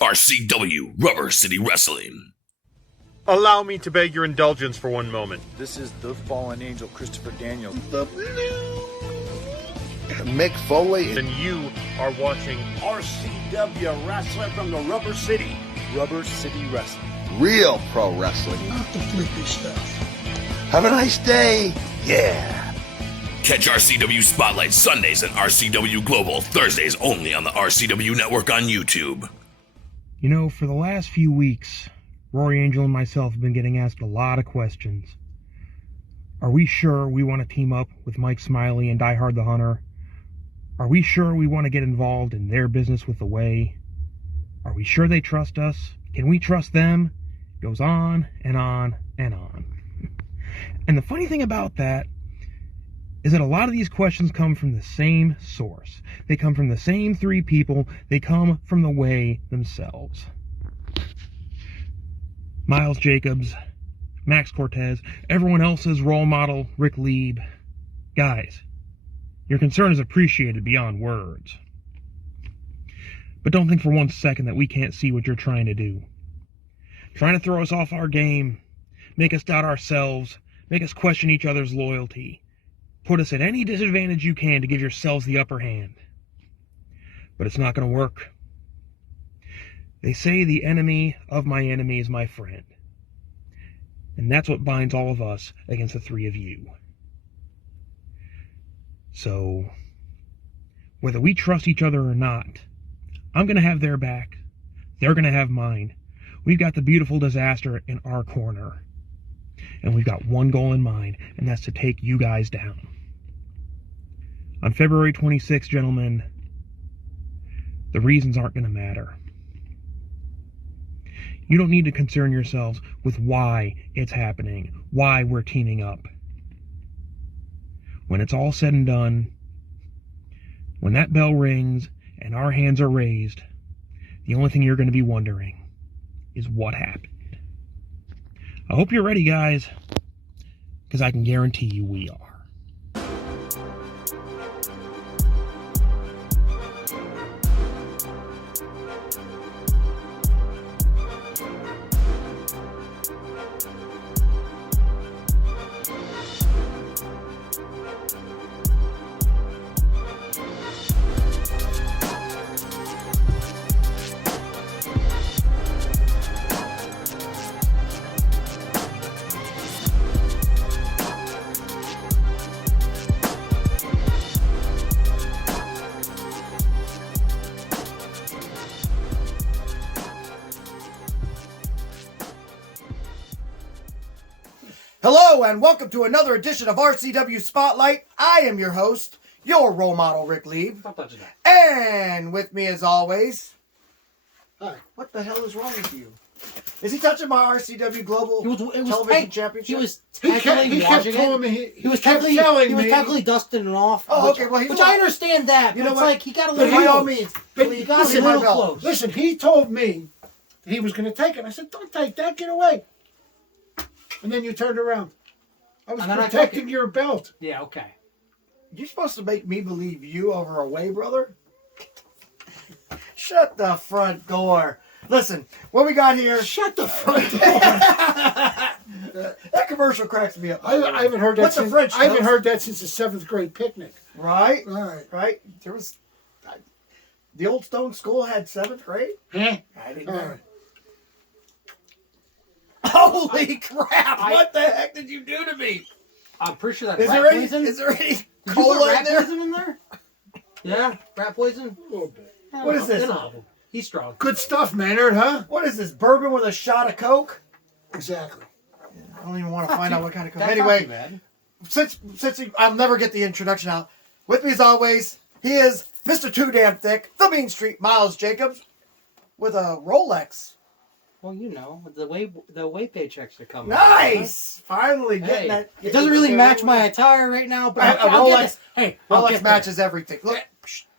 RCW Rubber City Wrestling. Allow me to beg your indulgence for one moment. This is the fallen angel, Christopher Daniels. The Mick Foley. And you are watching RCW Wrestling from the Rubber City. Rubber City Wrestling. Real pro wrestling. Not the flippy stuff. Have a nice day. Yeah. Catch RCW Spotlight Sundays and RCW Global Thursdays only on the RCW Network on YouTube. You know, for the last few weeks, Rory Angel and myself have been getting asked a lot of questions. Are we sure we want to team up with Mike Smiley and Die Hard the Hunter? Are we sure we want to get involved in their business with The Way? Are we sure they trust us? Can we trust them? It goes on and on and on. And the funny thing about that is that a lot of these questions come from the same source. They come from the same three people. They come from The Way themselves. Miles Jacobs, Max Cortez, everyone else's role model, Rick Lieb. Guys, your concern is appreciated beyond words. But don't think for one second that we can't see what you're trying to do. Trying to throw us off our game, make us doubt ourselves, make us question each other's loyalty. Put us at any disadvantage you can to give yourselves the upper hand. But it's not going to work. They say the enemy of my enemy is my friend. And that's what binds all of us against the three of you. So, whether we trust each other or not, I'm going to have their back. They're going to have mine. We've got the beautiful disaster in our corner. And we've got one goal in mind, and that's to take you guys down. On February 26th, gentlemen, the reasons aren't going to matter. You don't need to concern yourselves with why it's happening, why we're teaming up. When it's all said and done, when that bell rings and our hands are raised, the only thing you're going to be wondering is what happened. I hope you're ready, guys, because I can guarantee you we are. Hello and welcome to another edition of RCW Spotlight. I am your host, your role model, Rick Lieb. Stop touching that. And with me as always... Hi. What the hell is wrong with you? Is he touching my RCW Global Television Championship? He was technically watching it. He was technically dusting it off. Oh, okay. Well, which I understand that. You know it's what? like he got a But little by all close. means, But he got a little close. Listen, he told me that he was going to take it. I said, don't take that. Get away. And then you turned around. I was protecting your belt. Yeah, okay. You're supposed to make me believe you over a way, brother? Shut the front door. Listen, what we got here... Shut the front door. That commercial cracks me up. I haven't heard that. What's the French? I haven't heard that since the 7th grade picnic. Right? All right. Right? There was... The old Stone School had 7th grade? Huh? I didn't All know. right. Holy crap! What the heck did you do to me? I'm pretty sure that Is rat there any poison. cola in there? Poison in there? Yeah, rat poison. A little bit. What is this? He's strong. Good stuff, Maynard, huh? What is this? Bourbon with a shot of Coke? Exactly. I don't even want to find out what kind of Coke. That's Anyway, not too bad. since I'll never get the introduction out. With me as always, he is Mr. Too Damn Thick, the Mean Street Miles Jacobs, with a Rolex. Well, you know, the way paychecks are coming. Nice! Finally getting Hey, that. it doesn't really match my attire right now, but I'll get this. Hey, I'll Rolex get matches everything. Look.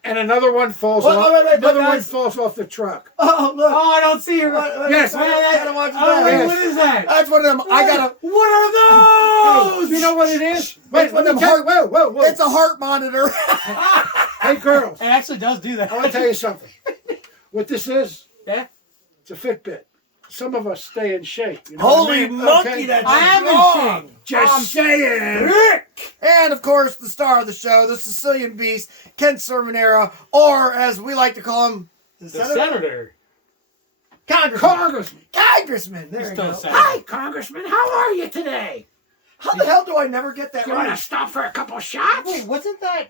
And another one falls Wait, off. wait, wait, Another one guys. falls off the truck. Oh, look. Oh, I don't see her. Yes. Gotta watch Oh, that. what is that? That's one of them. I gotta. What are those? You know what it is? Wait, let me them tell you. heart- Whoa. It's a heart monitor. Hey, girls. It actually does do that. I want to tell you something. What this is? Yeah. It's a Fitbit. Some of us stay in shape. You know Holy what I mean? monkey, Okay. that's I am wrong. in shape. Just saying. Rick! And of course, the star of the show, the Sicilian Beast, Ken Sermonera, or as we like to call him, The senator. Congressman. Congressman. There you still go. senator. Hi, Congressman. How are you today? How the hell do I never get that You want to right? stop for a couple shots? Wait, wasn't that?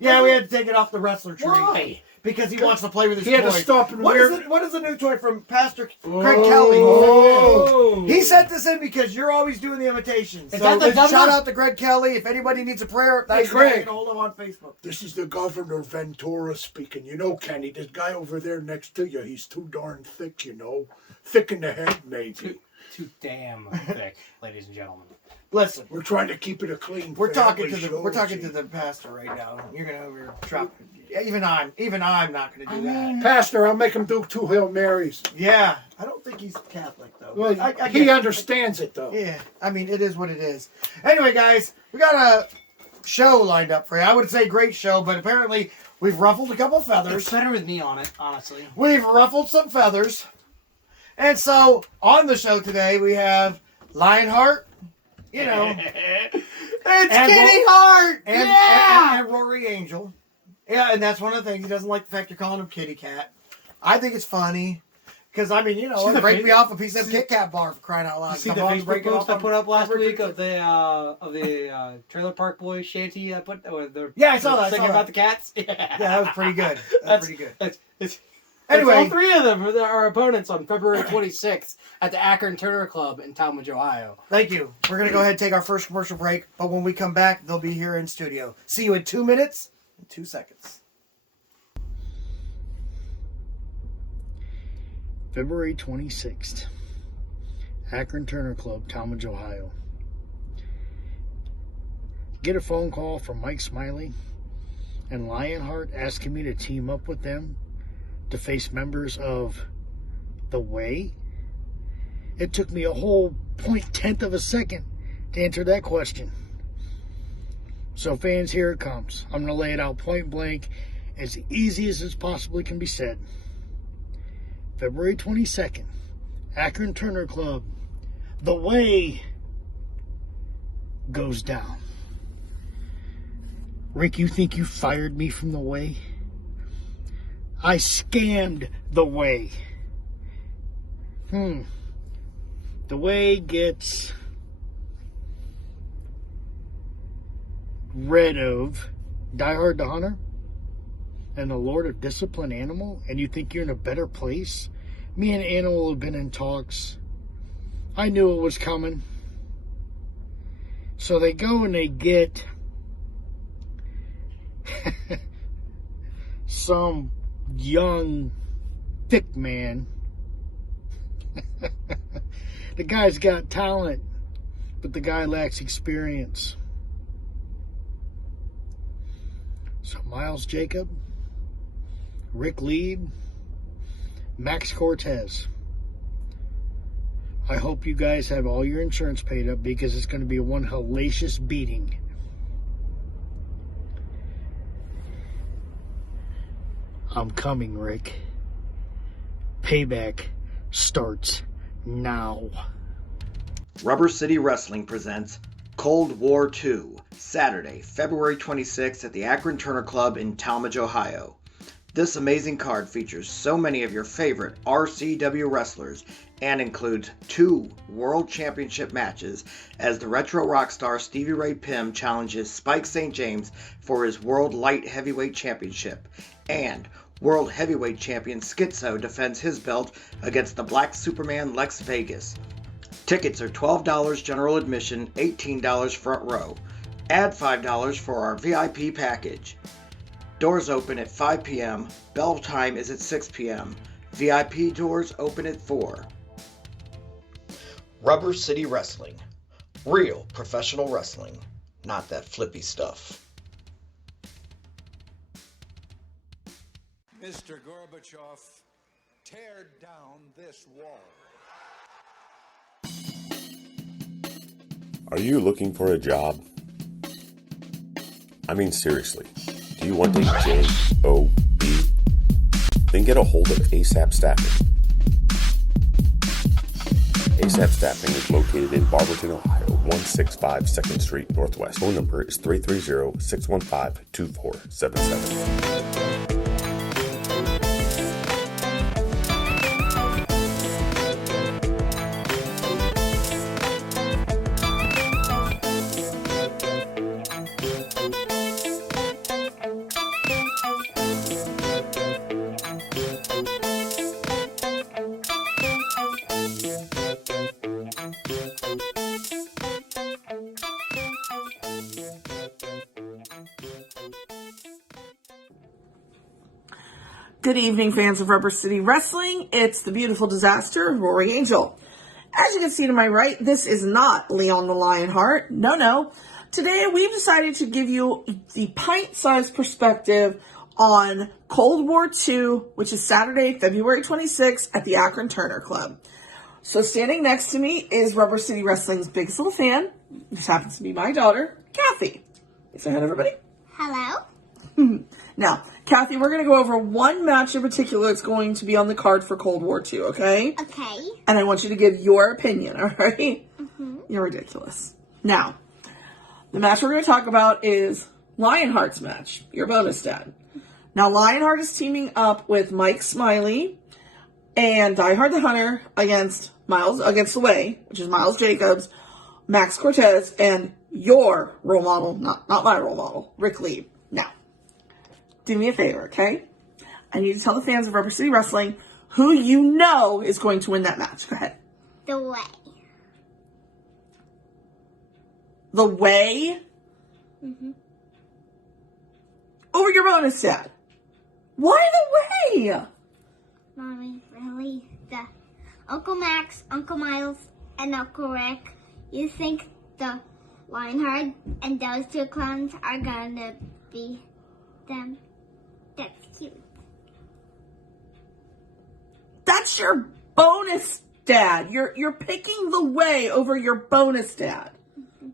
Yeah, we had to take it off the wrestler tree. Why? Because he wants to play with his He had to toys. stop and What weird- is it? What is the new toy from Pastor Craig Oh. Kelly? He sent this in because you're always doing the imitations. Is So that the shout governor? out to Greg Kelly. If anybody needs a prayer, that's the guy Greg. you can hold him on Facebook. This is the Governor Ventura speaking. You know, Kenny, this guy over there next to you, he's too darn thick, you know. Thick in the head, maybe. Too damn thick, ladies and gentlemen. Listen, We're trying to keep it a clean we're talking family to the show, we're talking see? to the pastor right now. You're gonna over drop. Even I'm not gonna do that. Pastor, I'll make him do 2 Hail Marys. Yeah, I don't think he's Catholic though. Well, I he get- understands it, though. Yeah, I mean, it is what it is. Anyway, guys, we got a show lined up for you. I would say great show, but apparently we've ruffled a couple It's feathers. better with me on it, honestly. We've ruffled some feathers. And so, on the show today, we have Lionhart, you know, it's Kitty Hart! And Rory Angel. Yeah, and that's one of the things. He doesn't like the fact you're calling him Kitty Cat. I think it's funny. Because, I mean, you know, See the break face- me off a piece of Kit Kat bar for crying out loud. You see Come the on, Facebook break it post off I put up last every- week of the Trailer Park Boys shanty I put? They're Yeah, I saw that, I Singing saw about that. the cats. Yeah, that was pretty good. That's pretty good. Anyway, Anyway. all 3 of them are our opponents on February 26th at the Akron Turner Club in Talmadge, Ohio. Thank you. We're going to go ahead and take our first commercial break, but when we come back, they'll be here in studio. See you in 2 minutes and 2 seconds. February 26th, Akron Turner Club, Talmadge, Ohio. Get a phone call from Mike Smiley and Lionhart asking me to team up with them to face members of The Way. It took me a whole 0.1 of a second to answer that question. So fans, here it comes. I'm going to lay it out point blank, as easy as it possibly can be said. February 22nd, Akron Turner Club, The Way goes down. Rick, you think you fired me from The Way? I scammed The Way. The Way gets rid of Die Hard the Hunter and the Lord of Discipline Animal, and you think you're in a better place? Me and Animal have been in talks. I knew it was coming. So they go and they get some young, thick man. The guy's got talent, but the guy lacks experience. So Miles Jacob, Rick Lieb, Max Cortez. I hope you guys have all your insurance paid up, because it's going to be one hellacious beating. I'm coming, Rick. Payback starts now. Rubber City Wrestling presents Cold War II, Saturday, February 26th at the Akron Turner Club in Talmadge, Ohio. This amazing card features so many of your favorite RCW wrestlers and includes 2 World Championship matches as the retro rock star Stevie Ray Pim challenges Spike St. James for his World Light Heavyweight Championship, and World Heavyweight Champion Schizo defends his belt against the Black Superman Lex Vegas. Tickets are $12 general admission, $18 front row. Add $5 for our VIP package. Doors open at 5 p.m. Bell time is at 6 p.m. VIP doors open at 4. Rubber City Wrestling. Real professional wrestling. Not that flippy stuff. Mr. Gorbachev, tear down this wall. Are you looking for a job? I mean, seriously, do you want a job? Then get a hold of ASAP Staffing. ASAP Staffing is located in Barberton, Ohio, 165 2nd Street Northwest. Phone number is 330-615-2477. Good evening, fans of Rubber City Wrestling. It's the beautiful disaster, Rory Angel. As you can see to my right, this is not Leon the Lionhart. No. Today, we've decided to give you the pint-sized perspective on Cold War II, which is Saturday, February 26th at the Akron Turner Club. So standing next to me is Rubber City Wrestling's biggest little fan. This happens to be my daughter, Kathy. Say hi to everybody. Hello. Now, Kathy, we're going to go over one match in particular that's going to be on the card for Cold War II, okay? Okay. And I want you to give your opinion, all right? Mm-hmm. You're ridiculous. Now, the match we're going to talk about is Lionheart's match, your bonus dad. Now, Lionheart is teaming up with Mike Smiley and Die Hard the Hunter against the Way, which is Miles Jacobs, Max Cortez, and your role model, not my role model, Rick Lee. Now, do me a favor, okay? I need to tell the fans of Rubber City Wrestling who you know is going to win that match. Go ahead. The Way. The Way? Mm-hmm. Over your bonus dad. Why The Way? Mommy, really? The Uncle Max, Uncle Miles, and Uncle Rick. You think the Lionheart and those two clowns are gonna be them? That's cute. That's your bonus dad. You're picking The Way over your bonus dad. Mm-hmm.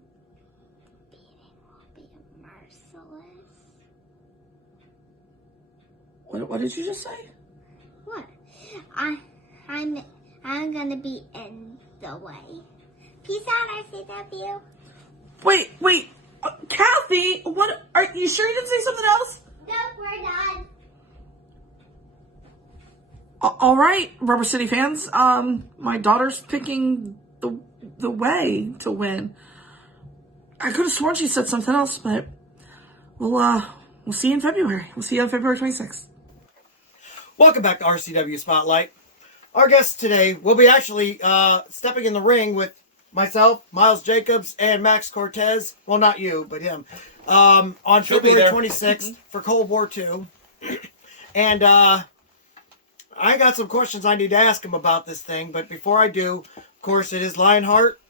Beating will be merciless. What did you just say? What? I'm gonna be in The Way. Peace out, RCW. Wait. Kathy, what? Are you sure you didn't say something else? Nope, we're done. All right, Rubber City fans. My daughter's picking the Way to win. I could have sworn she said something else, but we'll see you in February. We'll see you on February 26th. Welcome back to RCW Spotlight. Our guest today will be actually stepping in the ring with myself, Miles Jacobs, and Max Cortez. Well, not you, but him. On February 26th for Cold War II. And I got some questions I need to ask him about this thing. But before I do, of course, it is Lionhart,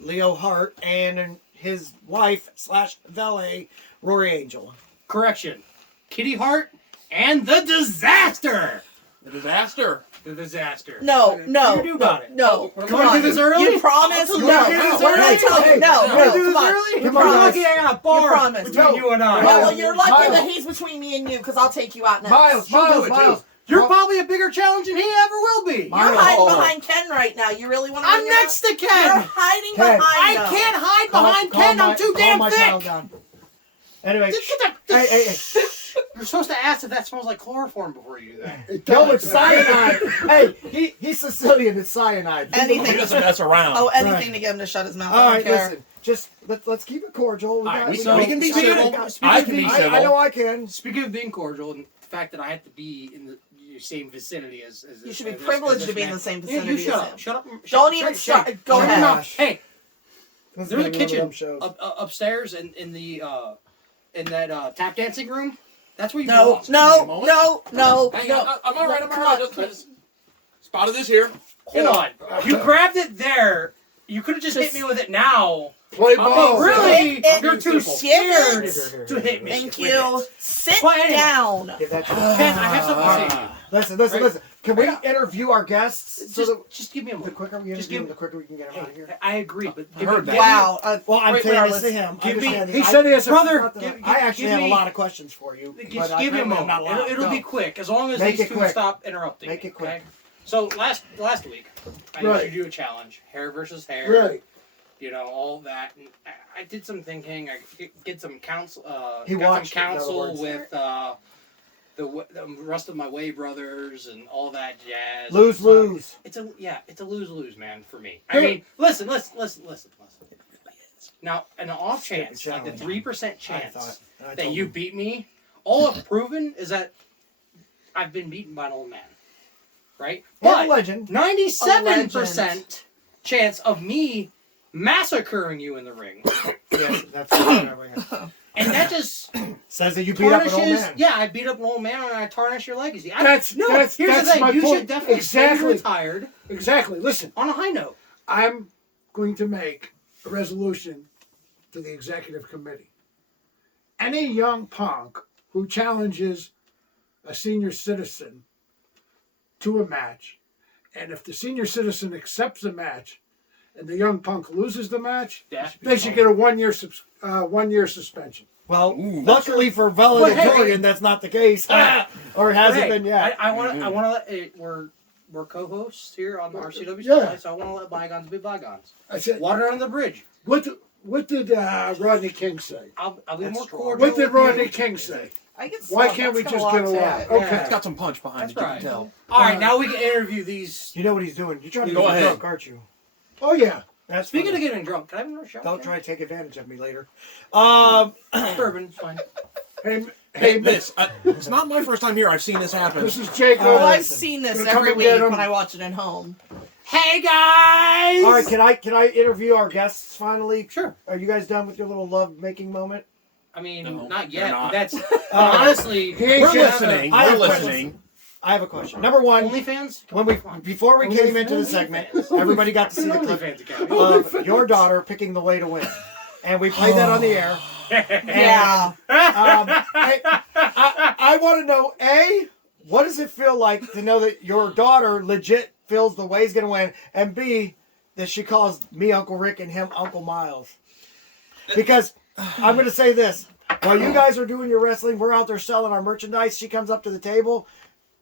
Leo Hart, and his wife / valet, Rory Angel. Correction. Kitty Hart and the Disaster. The Disaster. The Disaster. No. You do got it. No. Come on. Do this early? You promise? No. We're gonna tell you. No. Come on. You We're promise? lucky I got a bar You promise? between you and I. Well, you're lucky that he's between me and you, because I'll take you out next. Miles. You're probably a bigger challenge than he ever will be. You're hiding behind Ken right now. You really want to? I'm next to Ken. You're hiding behind I him. can't hide behind Ken. I'm too damn thick. Anyway, hey. You're supposed to ask if that smells like chloroform before you do that. No, it's cyanide. Hey, he's Sicilian. It's cyanide. Anything. He doesn't mess around. Oh, anything to get him to shut his mouth. All I right, don't care. listen. Just let's keep it cordial. We can be civil. I can be civil. I know I can. Speaking of being cordial, and the fact that I have to be in the same vicinity as you should be privileged to be in the same vicinity. You shut up. Shut up. Don't even start. Go ahead. Hey, there's a kitchen upstairs in the in that tap dancing room. That's where you No. Hang on. I'm all right. Just spotted this here. Hold on. You grabbed it there. You could have just hit me with it now. Play ball. Really? You're too scared to hit me. Thank you. Sit down. Ken, I have something to say. Listen. Can we interview our guests? Just give me a moment. The quicker we interview them, the quicker we can get them out of here. I agree, but I heard that. Wow. Well, I'm saying this to him. He said he has brother. I actually have a lot of questions for you. Just give me a moment. It'll be quick, as long as these two stop interrupting. Make it quick. Okay? So last week, I need you to do a challenge, hair versus hair. Right. You know, all that. And I did some thinking. I get some counsel. He got watched some it, in other counsel words. with the rest of my Way brothers and all that jazz. Lose. It's a lose, man, for me. I mean, listen. Now, an off chance, like the 3% chance that you beat me, all I've proven is that I've been beaten by an old man, right? But legend. 97% chance of me massacring you in the ring. Yes, that's what And that just says that you beat up an old man. Yeah, I beat up an old man and I tarnish your legacy. That's here's the thing. my You point. should definitely stay retired. Exactly. Listen. On a high note. I'm going to make a resolution to the executive committee. Any young punk who challenges a senior citizen to a match, and if the senior citizen accepts the match and the young punk loses the match, they should get a 1 year suspension. Well, luckily for valedictorian, that's not the case, or hasn't been yet. I want to let we're co-hosts here on the RCW Spotlight, so I want to let bygones be bygones. I said, water under the bridge. What did Rodney King say? I'll be more cordial. What did Rodney King say? Why can't we just get along? Okay. It's got some punch behind it, you can tell. All right, now we can interview these. You know what he's doing. You're trying to Go get ahead. drunk, aren't you? Oh, yeah. That's Speaking funny. of getting drunk, can I have another shot? Don't try to take advantage of me later. Bourbon, it's fine. Hey, miss, it's not my first time here. I've seen this happen. This is Jacob. Oh, I've seen this every week when I watch it at home. Hey guys! All right, can I interview our guests finally? Sure. Are you guys done with your little love making moment? I mean, No, not yet. they're not. But that's honestly. We're listening. I have We're a question. listening. I have a question. Number one, OnlyFans? before we came into the segment, everybody got to see the clip of your daughter picking the way to win, and we played that on the air. Yeah. I want to know, A, what does it feel like to know that your daughter legit feels the way he's going to win, and B, that she calls me Uncle Rick and him Uncle Miles? Because I'm going to say this. While you guys are doing your wrestling, we're out there selling our merchandise. She comes up to the table,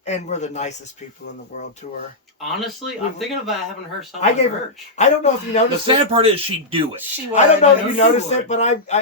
and we're the nicest people in the world to her. Honestly, I'm thinking about having her sell I my gave her. merch. I don't know if you The noticed sad it. part is she'd do it. She would. I don't know if I you know she noticed would. it, but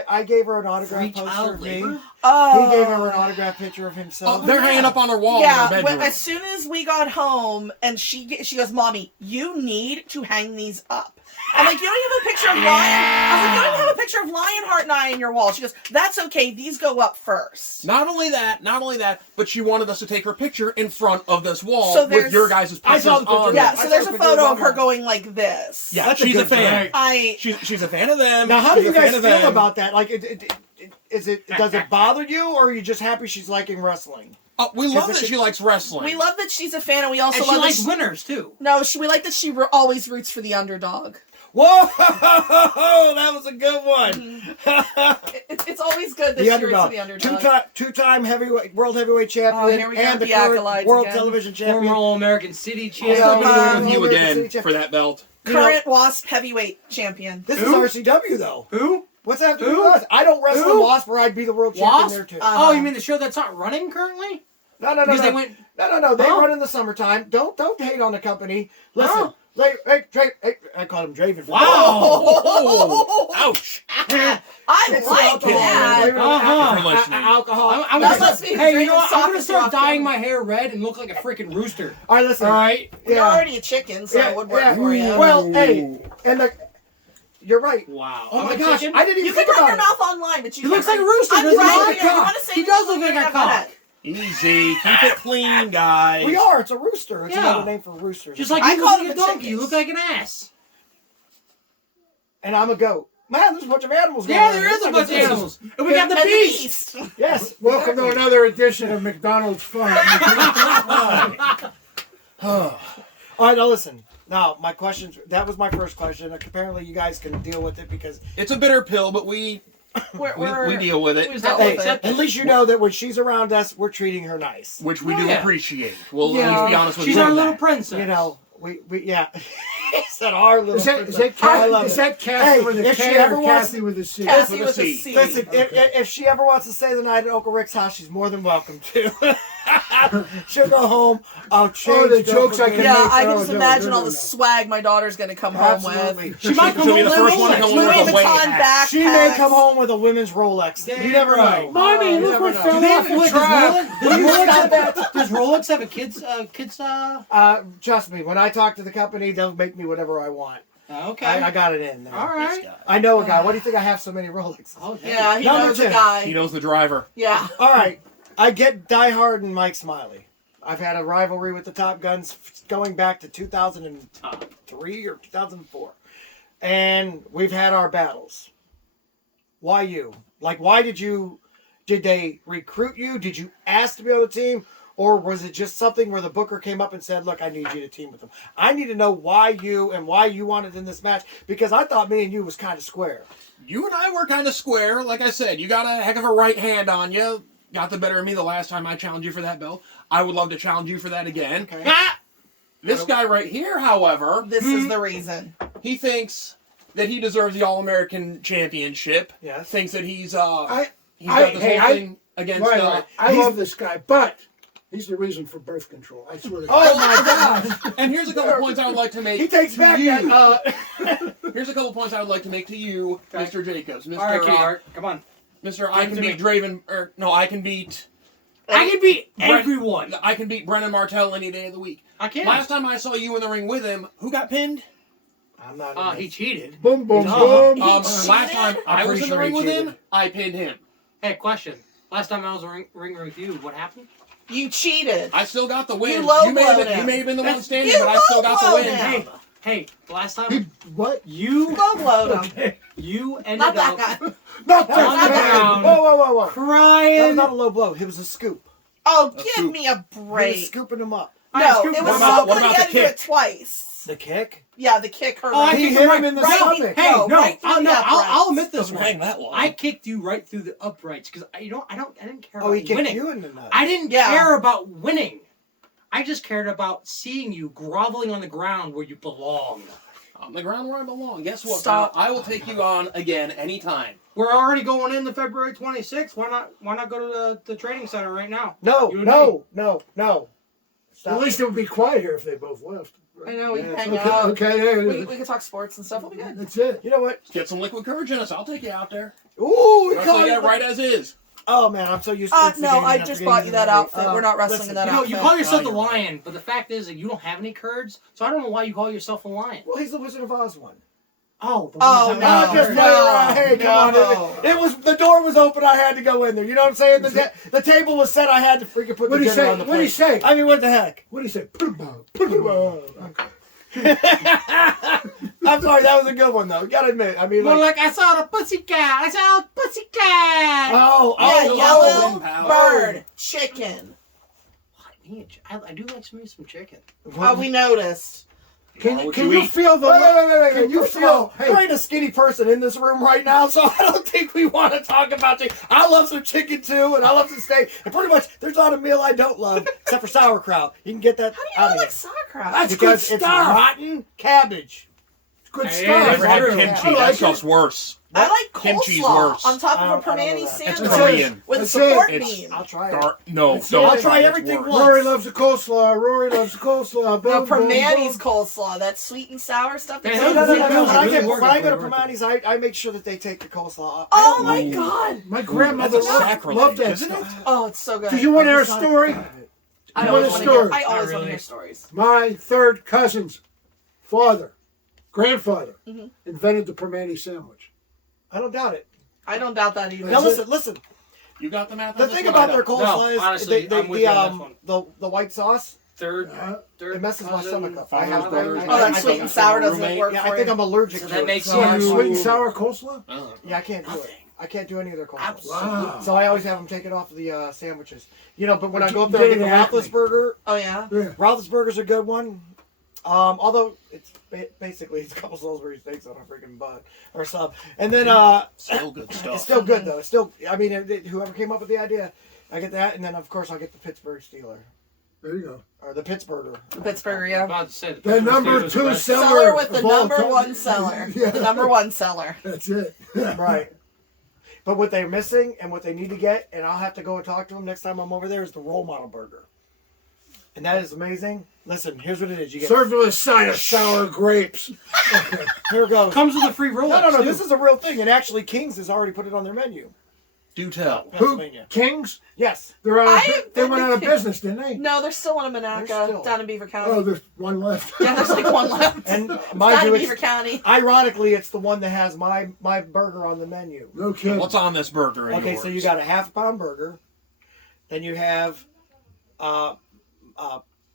I gave her an autograph Free poster child of me. labor? Oh. He gave her an autograph picture of himself. Oh, they're hanging up on her wall in Yeah, her bedroom. as soon as we got home, and she goes, "Mommy, you need to hang these up." I'm like, "You don't even have a picture of Lion." I was like, "You don't even have a picture of Lionheart and I in your wall." She goes, "That's okay. These go up first." Not only that, but she wanted us to take her picture in front of this wall So with there's- your guys' pictures I saw the picture. on Yeah, it. so there's a photo of her going like this. Yeah, That's a she's a good fan. thing. She's a fan of them. Now, how do She's you a fan guys of feel them. about that? Like, does it bother you, or are you just happy she's liking wrestling? We love that she likes wrestling. We love that she's a fan, and we also And love she likes that winners too. No, we like that she always roots for the underdog. Whoa, that was a good one. It's always good that The she underdog. roots for the underdog. Two-time world heavyweight champion, Oh, here we go and with the the current accolades world again. television champion. Former All-American City Yeah, champion. I'm with you All-American again City champ- for that belt. Current Wasp heavyweight champion. This Who? is RCW, though. Who? What's that have to do Who? with us? I don't wrestle Who? in Wasp, or I'd be the world champion Wasp? there, too. Oh, you mean the show that's not running currently? No. Because they went. No. They Huh? run in the summertime. Don't hate on the company. Listen. Huh? I called him Draven. Wow! Oh, ouch! I It's like alcohol. that. They run Uh-huh. alcohol. I'm That gonna must be hey, you drinking know what? I'm gonna soft start drop dyeing in. my hair red and look like a freaking rooster. All right, listen. All right. You're already a chicken, so it would work for you. Well, hey, and you're right. Wow. Oh I'm my a gosh, chicken? I didn't You even can think run about your it. mouth online, but you He looks like a can't- rooster. I'm doesn't he? right like a here. You cock. want to say He does something look like a about that? cock. Easy. Keep it clean, guys. We are. It's a rooster. It's Yeah. another name for roosters. Just like I you call look them like a the donkey. You chickens. look like an ass. And I'm a goat. Man, there's a bunch of animals. Yeah, going there on. is a bunch of animals. And we got the And beast. Yes. Welcome to another edition of McDonald's Fun. All right, now listen. Now, my questions. That was my first question. Apparently, you guys can deal with it because It's a bitter pill, but we deal with it, hey, at least you know that when she's around us, we're treating her nice. which we Oh, do yeah. appreciate. We'll at least be honest with She's you. our on little that. princess. You know, we yeah. He said our little. Is that I Kathy, love is it. that Kathy with a if she K ever or wants, Kathy with a C? Kathy With a with a C. C. listen, if she ever wants to stay the night at Uncle Rick's house, she's more than welcome to. She'll go home. I'll change the jokes I can Yeah, make. I can No, just no, imagine no, all no, the no. swag my daughter's going to come Absolutely. home with. She might come She'll be home the with first one to Rolex. come Louis home with a weight Vuitton hat. She may backpacks. come home with a women's Rolex. You never know. Mommy, You look never what know. fell Do they off have, the wait, track. does Rolex have a kids? Trust me, when I talk to the company, they'll make me whatever I want. Okay. I got it in there. All right. I know a guy. Why do you think I have so many Rolexes? Oh, Yeah, he Number knows 10. a guy. He knows the driver. Yeah. All right. I get Die Hard and Mike Smiley. I've had a rivalry with the Top Guns going back to 2003 or 2004. And we've had our battles. Why you? Like, why did they recruit you? Did you ask to be on the team? Or was it just something where the booker came up and said, look, I need you to team with them? I need to know why you wanted in this match, because I thought me and you was kind of square. You and I were kind of square. Like I said, you got a heck of a right hand on you. Got the better of me the last time I challenged you for that belt. I would love to challenge you for that again. Okay. This guy right here, however, This is the reason. he thinks that he deserves the All-American Championship. Yes. Thinks that he's I got this whole thing against. I love this guy, but he's the reason for birth control. I swear to God. Oh, my gosh. And here's a couple points I would like to make. He takes to back you. that. Here's a couple points I would like to make to you, Okay. Mr. Jacobs. Mr. All right, Kitty Hart, come on. Mr. I can beat Draven. I can beat. I can beat Brent- everyone. I can beat Brennan Martell any day of the week. I can. Last time I saw you in the ring with him, who got pinned? I'm not. He cheated. Boom, boom, No. boom. Last time I was pretty in the sure ring he with him, cheated. I pinned him. Hey, question. Last time I was in the ring with you, what happened? You cheated. I still got the win. You low may have blowed been, you him. may have been the one That's- standing, you but I still got the low win. blowed him. Hey, last time What? you Low blowed him. you ended Not up that guy. Not That was on the not- ground Whoa, whoa, whoa, whoa. That was crying. not a low blow. It was a scoop. Oh, give scoop. me a He was break. scooping him up. No, scoop it him was up. so What good about he had the to do it kick? twice. The kick? Yeah, the kick hurt. Oh, I him. He kicked hit him him in the right- stomach. Hey, No, no, right through the I'll uprights. admit this one. hang that long. I kicked you right through the uprights because I didn't care Oh, about he kicked winning. you in the nuts. I didn't Yeah. care about winning. I just cared about seeing you groveling on the ground where you belong. On the ground where I belong. Guess what? Stop. pal? I will take you on again anytime. We're already going into February 26th. Why not go to the training center right now? No, You and no, no, no. At Stop. least it would be quiet here if they both left. I know, we can Yeah, hang Okay, out. okay, there it We is. can talk sports and stuff. We'll be good. That's it. You know what? Get some liquid courage in us. I'll take you out there. Ooh, he Wrestle caught you it. right as is. Oh, man, I'm so used to No, instigating I and just forgetting bought you that outfit. everything. We're not wrestling in listen, that You know, outfit. you call yourself the you're right. Lion, but the fact is that you don't have any curds, so I don't know why you call yourself a lion. Well, he's the Wizard of Oz one. Oh, the Oh, one no. I'm just playing around. Hey, come No. on. It was, the door was open. I had to go in there. You know what I'm saying? The table was set. I had to freaking put What'd the he dinner say? on the plate. What'd he say? I mean, what the heck? What do you say? Put 'em on. Put 'em on. I'm sorry. That was a good one, though. You gotta admit. I mean, Well, like, like I saw the pussycat. I saw the pussycat. oh, Yeah, oh, yellow win, pal. bird, chicken. I do like some chicken. Oh, we noticed. Can would you you eat? feel the... Wait. Can you First of all, feel... there Hey, ain't a skinny person in this room right now, so I don't think we want to talk about chicken. I love some chicken too, and I love some steak. And pretty much, there's not a meal I don't love except for sauerkraut. You can get that. How do you out not of like here. sauerkraut? That's Because good it's stuff. rotten cabbage. good Hey, stuff. Never had true. kimchi. I like That it. stuff's worse. I like Kimchi's coleslaw worse. on top I of a don't know Permani that. It's sandwich Korean. with That's support it. bean. I'll try it. No, That's don't. it. I'll try It's everything worse. once. Rory loves the coleslaw. Rory loves the coleslaw. No, Boom, boom, Permani's boom. coleslaw, that sweet and sour stuff. Hey, No. Really When work I it, go to really work it. Permani's, I make sure that they take the coleslaw off. Oh my god! My grandmother That's a sacrilege, loved that isn't it? stuff. Oh, it's so good. Did you want to hear a I'm just not story? fan of it. I You always want a want story? to hear. I always want to really. hear stories. My third cousin's father, grandfather, Mhm. invented the Permani sandwich. I don't doubt it. I don't doubt that either. Now listen. You got the math The on this thing one, about I their don't. coleslaw is honestly, I'm with you on this the white sauce. Third, It messes my stomach up. Father's I have brothers. Oh, that I sweet think- and sour doesn't roommate. work Yeah, for I think you. I'm allergic So to that it. makes So sense. Sweet and sour coleslaw? yeah, I can't do it. I can't do any of their coleslaws. Wow. So I always have them take it off the sandwiches. You know, but when I go up You there, I did get the it at me. Roethlisberger. Oh yeah. Yeah. Roethlisberger's a good one. Although it's basically it's a couple Salisbury steaks on a freaking bun or sub, and then Still good stuff. it's still good though. It's still, I mean, whoever came up with the idea, I get that, and then of course I'll get the Pittsburgh Steeler There you go. or the Pittsburgher. The Pittsburgher, yeah. about to say The number two seller. Seller with the of all number time. one seller. Yeah. The number one seller. That's it. Right. But what they're missing and what they need to get, and I'll have to go and talk to them next time I'm over there, is the RoleModel burger. And that is amazing. Listen, here's what it is. You get served with a side of sour grapes. Okay, here it goes. Comes with a free roll. No. This is a real thing, and actually, King's has already put it on their menu. Do tell. Who? Kings? Yes. They went out of business, didn't they? No, there's still one in Monaca, down in Beaver County. Oh, there's one left. Yeah, there's like one left. And down in Beaver County. Ironically, it's the one that has my burger on the menu. No kidding. What's on this burger? Okay, so you got a half-pound burger. Then you have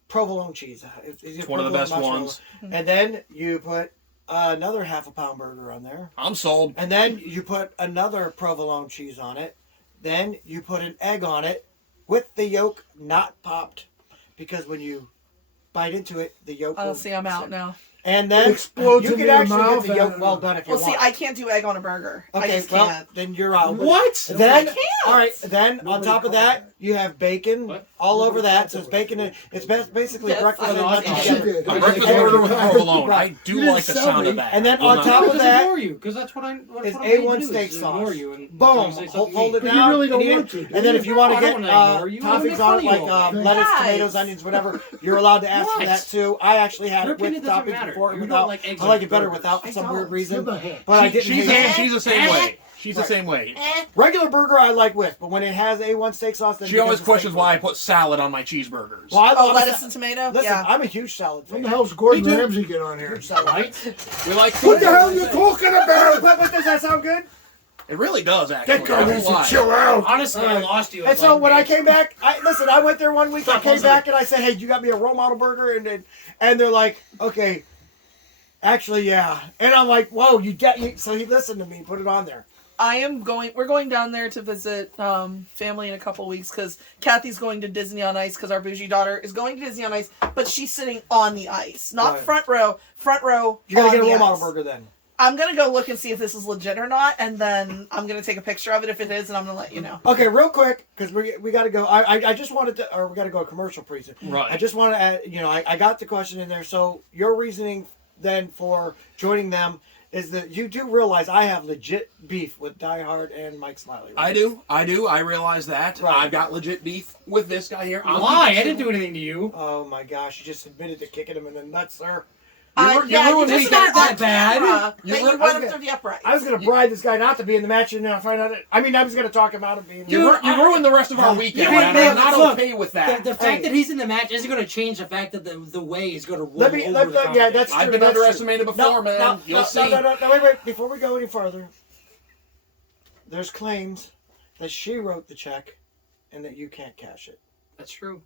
provolone cheese. It's one of the best ones. And then you put another half-a-pound burger on there. I'm sold. And then you put another provolone cheese on it. Then you put an egg on it with the yolk not popped, because when you bite into it, the yolk. Oh, see, I'm out now. And then it explodes you in can your actually mouth get the yolk well done if you Well, want. see, I can't do egg on a burger. I Okay, just well, can't. then you're out. What? Then, can't. all right. Then on top of that, you have bacon all over that. So it's bacon. It's basically Yes, breakfast I and know, lunch I together. A breakfast burger with provolone. I do You didn't like the sell sound me. of that. And then Will on not. top I'll of just that ignore you, because that's what I'm is paid to A1 do, steak is sauce. ignore you and Boom. say something Hold it you eat. But you down. really don't and want to, do and then you? if you want I to don't get wanna ignore you. I wanna toppings make on it, fun of you all like day. lettuce, Guys. tomatoes, onions, whatever, you're allowed to ask for What? that too. I actually had Your it with opinion doesn't toppings matter. before. You don't Without, like eggs I like on it better burgers. without for some weird reason. Give a hint. But I didn't hate it. She's the same way. She's the same way. Regular burger I like with, but when it has A1 steak sauce, then She always questions why I put salad on my cheeseburgers. Well, I Oh, love lettuce and tomato? Listen, Yeah. I'm a huge salad When fan. the hell's Gordon Me too. Ramsay get on here? We like What the food. hell are you talking about? But does that sound good? It really does, actually. That guy I needs won't to lie. chill out. Honestly, I lost you. And at, so like, when I eight. came back, I went there one week. I came back and I said, "Hey, you got me a RoleModel burger?" And they're like, "Okay, actually, yeah." And I'm like, "Whoa, you get you." So he listened to me, put it on there. We're going down there to visit family in a couple weeks because Kathy's going to Disney on Ice because our bougie daughter is going to Disney on Ice, but she's sitting on the ice, not Right. front row. You gotta on get a the RoleModel ice. burger then. I'm gonna go look and see if this is legit or not, and then I'm gonna take a picture of it if it is, and I'm gonna let you know. Okay, real quick, because we got to go. I just wanted to, or we got to go a commercial precinct. Right. I just want to add, I got the question in there. So your reasoning then for joining them is that you do realize I have legit beef with Die Hard and Mike Smiley. Right? I do. I realize that. Right. I've got legit beef with this guy here. Why? I didn't do anything to you. Oh my gosh, you just admitted to kicking him in the nuts, sir. You ruined me. It's not that bad. You went up through the upright. I was going to bribe this guy not to be in the match, and then I find out. I was going to talk him out of being. You ruined the rest of our weekend, man. I'm not okay with that. The fact that he's in the match isn't going to change the fact that the way is going to roll Let me. over the Yeah, that's true. I've been that's underestimated true. before, man. You'll see. No, wait. Before we go any further, there's claims that she wrote the check, and that you can't cash it. That's true.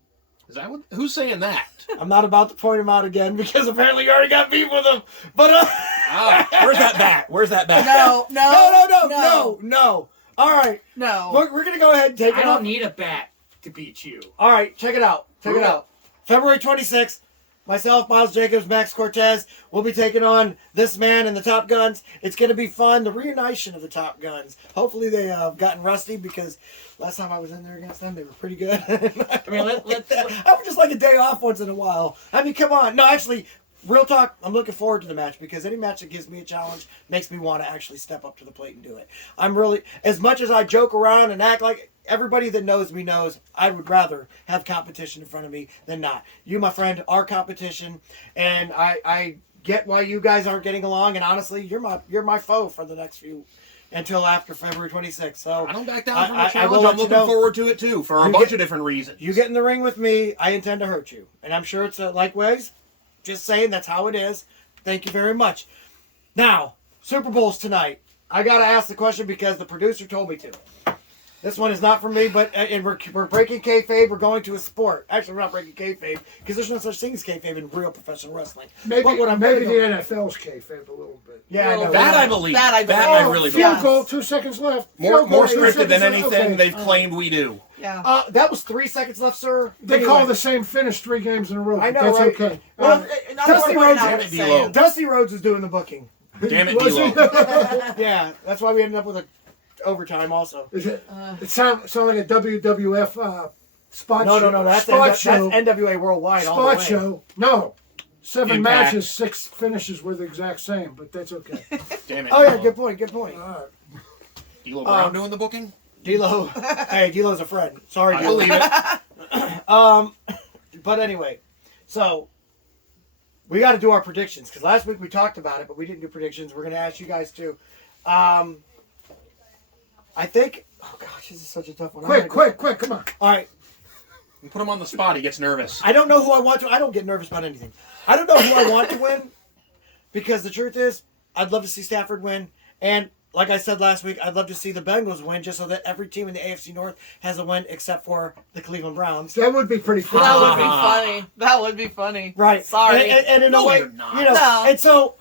Is that what? Who's saying that? I'm not about to point him out again because apparently you already got beef with him. But Where's that bat? Where's that bat? No. All right. No. We're gonna go ahead and take I it don't up. need a bat to beat you. All right, check it out. Check it out. February 26th, myself, Miles Jacobs, Max Cortez, will be taking on this man and the Top Guns. It's going to be fun. The reunition of the Top Guns. Hopefully they have gotten rusty because last time I was in there against them, they were pretty good. I would just like a day off once in a while. I mean, come on. No, actually, real talk, I'm looking forward to the match because any match that gives me a challenge makes me want to actually step up to the plate and do it. I'm really, as much as I joke around and act like everybody that knows me knows, I would rather have competition in front of me than not. You, my friend, are competition, and I get why you guys aren't getting along, and honestly, you're my foe for the next few, until after February 26th. So I don't back down from the I challenge. will let I'm you looking know. forward to it too, for a You bunch get- of different reasons. You get in the ring with me, I intend to hurt you. And I'm sure it's likewise. Just saying, that's how it is. Thank you very much. Now, Super Bowl's tonight. I got to ask the question because the producer told me to. This one is not for me, but and we're breaking kayfabe. We're going to a sport. Actually, we're not breaking kayfabe because there's no such thing as kayfabe in real professional wrestling. Maybe, But what I'm maybe gonna the NFL's kayfabe a little bit. Yeah, I know. That I believe. That I really Field believe. goal, 2 seconds left. More Field goal, 2 scripted seconds than left. anything Okay. they've claimed we do. Yeah. That was 3 seconds left, sir. They Anyway. call the same finish 3 games in a row. I know, That's right? okay. Well, Not Dusty the point Rhodes, I was saying. Dusty Rhodes is doing the booking. Damn it, Was he? D-Lo. Yeah, that's why we ended up with a overtime also. Is it? It sound like a WWF spot No, show. That's spot show. That's NWA Worldwide all the Spot way. show. No. 7 Impact. matches, 6 finishes were the exact same, but that's okay. Damn it. Oh yeah, D-Lo. good point. Good point. All right. D'Lo Brown doing the booking? D'Lo. Hey, D'Lo's a friend. Sorry, I D'Lo. believe it. But anyway, so we got to do our predictions because last week we talked about it, but we didn't do predictions. We're going to ask you guys too. I think. Oh gosh, this is such a tough one. Quick, come on. All right. You put him on the spot. He gets nervous. I don't know who I want to. I don't get nervous about anything. I don't know who I want to win because the truth is, I'd love to see Stafford win, and like I said last week, I'd love to see the Bengals win just so that every team in the AFC North has a win except for the Cleveland Browns. That would be pretty fun. That would be funny. That would be funny. Right. Sorry. And in a way, you're not. you know, No. and so,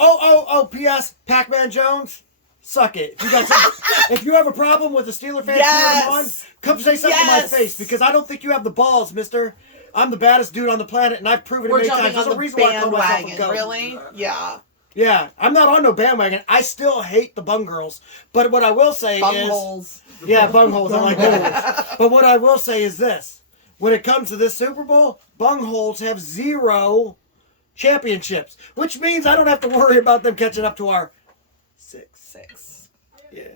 P.S. Pac-Man Jones, suck it. If you got if you have a problem with the Steeler fans cheering on, come say something to my face because I don't think you have the balls, mister. I'm the baddest dude on the planet, and I've proven it many times. There's a reason why I call myself a bandwagon. goat. Really? Yeah. Yeah, I'm not on no bandwagon. I still hate the bung girls. But what I will say Bungholes. is... Yeah, bungholes. I like bungholes. But what I will say is this. When it comes to this Super Bowl, bungholes have 0 championships. Which means I don't have to worry about them catching up to our 6. Yeah.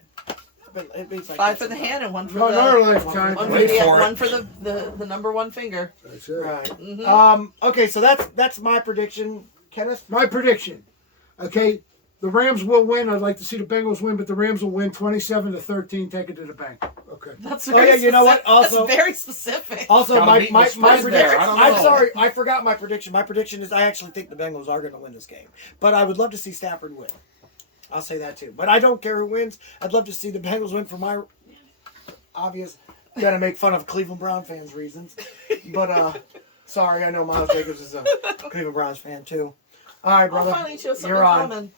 But it means like 5 for the hand and 1 for Not in our lifetime. one for Wait the, for it. one for the number 1 finger. That's it. Right. Mm-hmm. Okay, so that's my prediction. Kenneth? My prediction. Okay, the Rams will win. I'd like to see the Bengals win, but the Rams will win 27-13. Take it to the bank. Okay. That's Oh, very yeah, you know what? specific. Also- That's very specific. Also, Gotta my meet the prediction. spread there. I don't I'm know. sorry, I forgot my prediction. My prediction is I actually think the Bengals are going to win this game, but I would love to see Stafford win. I'll say that too. But I don't care who wins. I'd love to see the Bengals win for my obvious. Got to make fun of Cleveland Brown fans reasons, but sorry, I know Miles Jacobs is a Cleveland Browns fan too. All right, brother, finally chose something you're in on. common.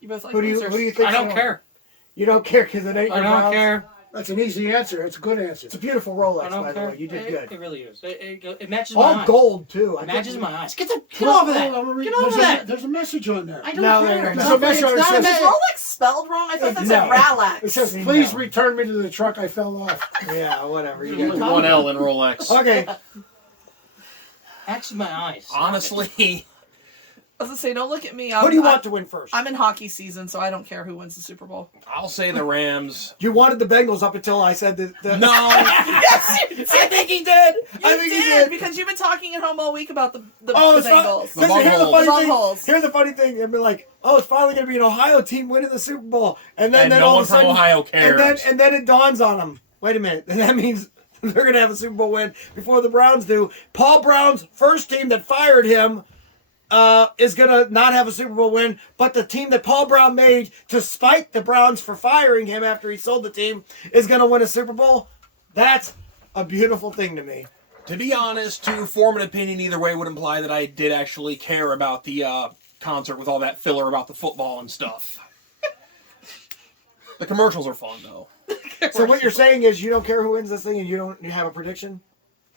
You both like Who do you think? I don't care. You don't care because it ain't I your don't Browns? care. That's an easy answer. It's a good answer. It's a beautiful Rolex, I don't by the care. way. You did It good. really is. It matches my All eyes. gold too. It matches my eyes. Get over Well, that. I'm gonna read- Get over there's that. There's a message on there. I don't No, care. there's a message on it. Is says- Rolex spelled wrong? I thought that No. said Ralex. It says, please return me to the truck I fell off. Yeah, whatever. You Only got one L in Rolex. Okay. Matches my eyes. Honestly, I was gonna say, don't look at me. Who do you want to win first? I'm in hockey season, so I don't care who wins the Super Bowl. I'll say the Rams. You wanted the Bengals up until I said that. No. Yes, I think he did. I think he did. because you've been talking at home all week about the Oh, the it's Bengals. The Here's the bungholes. funny thing. Bungholes. Here's the funny thing. I've been like, oh, it's finally going to be an Ohio team winning the Super Bowl, and then And no all one of a from sudden, Ohio cares. And then it dawns on them. Wait a minute. And that means they're going to have a Super Bowl win before the Browns do. Paul Brown's first team that fired him is going to not have a Super Bowl win, but the team that Paul Brown made to spite the Browns for firing him after he sold the team is going to win a Super Bowl. That's a beautiful thing to me. To be honest, to form an opinion either way would imply that I did actually care about the concert with all that filler about the football and stuff. The commercials are fun, though. So what you're saying is you don't care who wins this thing and you have a prediction?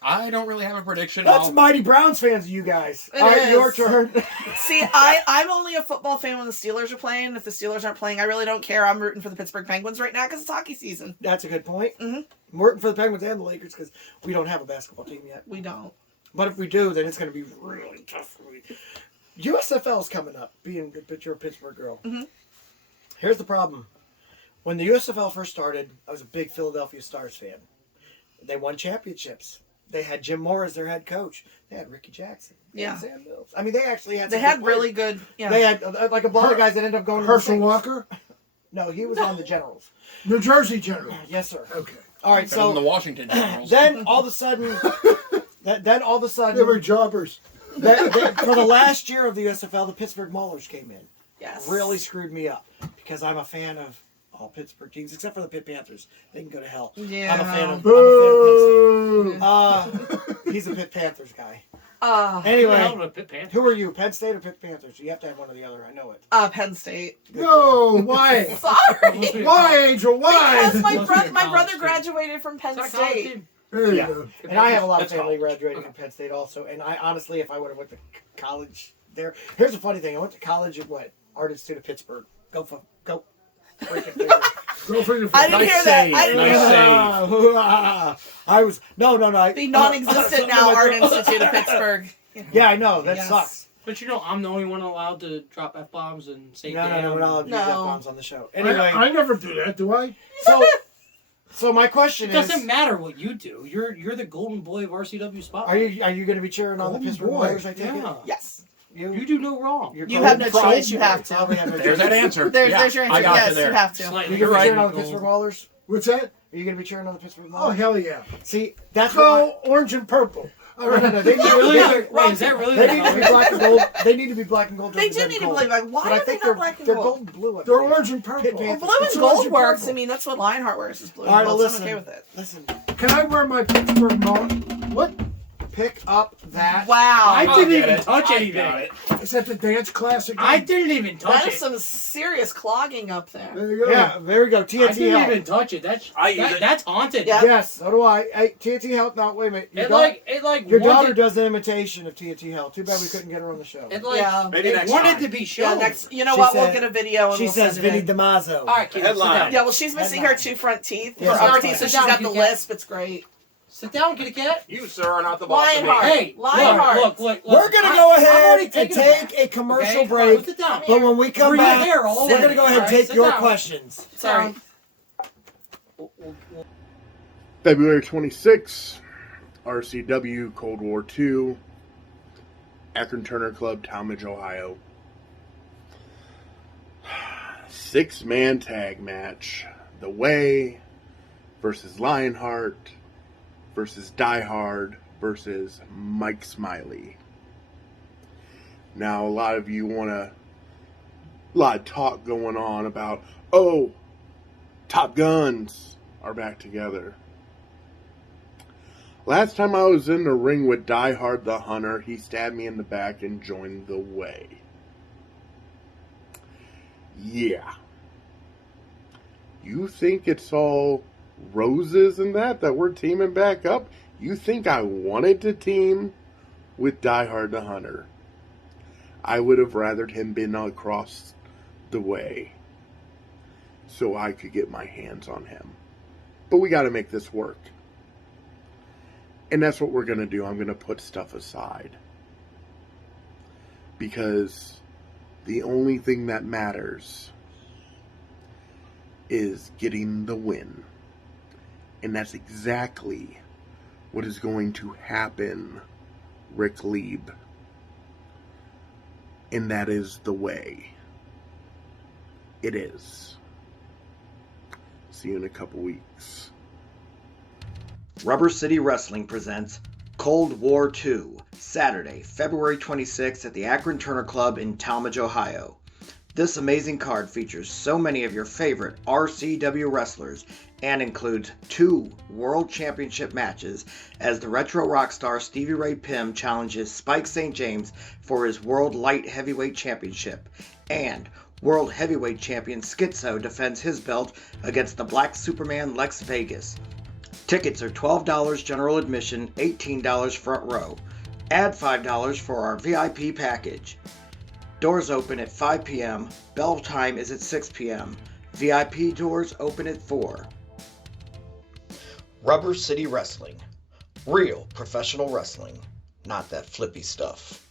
I don't really have a prediction. That's mighty Browns fans, you guys. It All right, is. your turn. See, I'm only a football fan when the Steelers are playing. If the Steelers aren't playing, I really don't care. I'm rooting for the Pittsburgh Penguins right now because it's hockey season. That's a good point. Mm-hmm. I'm rooting for the Penguins and the Lakers because we don't have a basketball team yet. We don't. But if we do, then it's going to be really tough for me. USFL's coming up, being that you're a Pittsburgh girl. Mm-hmm. Here's the problem. When the USFL first started, I was a big Philadelphia Stars fan. They won championships. They had Jim Moore as their head coach. They had Ricky Jackson. They had Sam Mills. I mean, they actually had. They some had good really players. good. Yeah. They had like a lot of guys that ended up going. Herschel to the Saints. Walker? No, he was on the Generals. New Jersey General. Yes, sir. Okay. All right, Better than the so Washington Generals. then all of a sudden, They were jobbers. For the last year of the USFL, the Pittsburgh Maulers came in. Yes. Really screwed me up because I'm a fan of all Pittsburgh teams except for the Pitt Panthers. They can go to hell. Yeah. I'm a fan of Boo! Penn State. He's a Pitt Panthers guy. Anyway, Anyway, who are you, Penn State or Pitt Panthers? You have to have one or the other. I know it. Penn State. No, why? Sorry. Why, Angel? Why? Because my brother graduated from Penn State. There you Yeah, go. and I have a lot of That's family college. graduating from Penn State also. And I honestly, if I would have went to college there, here's the funny thing: I went to college at Art Institute of Pittsburgh. Go. Freaking figure. Go for your I didn't Nice hear that. save. I didn't Nice hear save. I was no. The non-existent now Art Institute of Pittsburgh. Yeah, I know that Yes. sucks. But you know, I'm the only one allowed to drop F-bombs and say No, damn. we're not allowed to use No. F-bombs on the show. Anyway, I never do that, do I? so So my question It is, doesn't matter what you do. You're the golden boy of RCW Spotlight. are you going to be cheering on the Pittsburgh Oilers? I take it. Yes. You do no wrong. You have no choice. You have to. There's that answer. There's your answer. Yes, you have to. Are you going to be cheering on the Pittsburgh Oilers? What's that? Are you going to be cheering on the Pittsburgh Oilers? Oh, hell yeah. See, that's Go orange and purple. No, they need Is that really They need to be black and gold. They need to be black and gold. They do need to be black. Why do they have black and they're gold? gold and blue. They're orange and purple. Well, blue and gold works. I mean, that's what Lionhart wears is blue All right, and gold. well, So I'm okay with it. Listen. Can I wear my Pittsburgh What? Pick up that. Wow. I didn't even touch anything. Is that the dance class again? I didn't even touch That it. is some serious clogging up there. There you go. Yeah, there we go. TNT I didn't Health. even touch it. it. That's haunted. Yeah. Yes, so do I. Hey, TNT Health. No, wait a minute. It like Your wanted, daughter does an imitation of TNT Health. Too bad we couldn't get her on the show. It like Yeah. Maybe it next wanted time. to be shown. Yeah, next. You know She what? said- We'll get a video and She we'll says send it Vinny in. DiMazo. All right, kids, sit Headline. down. Yeah, well, she's missing her two front teeth. Yeah. Her upper teeth, so Sit she's down, got the you cat. lisp. It's great. Sit down, kitty cat. You, sir, are not the boss of me. Lionheart. Hey, Lionheart. look. We're going to I'm go already ahead and taking take a commercial Okay, break. sit down. But when we come Bring your back, hair all we're over. going to go ahead and All take right, your sit down. questions. Sorry. February 26th, RCW Cold War II, Akron Turner Club, Talmadge, Ohio. 6-man tag match. The Way versus Lionhart versus Die Hard versus Mike Smiley. Now, a lot of you want a lot of talk going on about, oh, Top Guns are back together. Last time I was in the ring with Die Hard the Hunter, he stabbed me in the back and joined the Way. Yeah. You think it's all roses and that we're teaming back up? You think I wanted to team with Die Hard the Hunter? I would have rathered him been across the way so I could get my hands on him. But we got to make this work. And that's what we're going to do. I'm going to put stuff aside. Because the only thing that matters is getting the win. And that's exactly what is going to happen, Rick Lieb. And that is the way. It is. See you in a couple weeks. Rubber City Wrestling presents Cold War II, Saturday, February 26th at the Akron Turner Club in Talmadge, Ohio. This amazing card features so many of your favorite RCW wrestlers and includes 2 World Championship matches as the retro rock star Stevie Ray Pym challenges Spike St. James for his World Light Heavyweight Championship, and World Heavyweight Champion Schizo defends his belt against the Black Superman Lex Vegas. Tickets are $12 general admission, $18 front row. Add $5 for our VIP package. Doors open at 5 p.m. Bell time is at 6 p.m. VIP doors open at 4. Rubber City Wrestling. Real professional wrestling. Not that flippy stuff.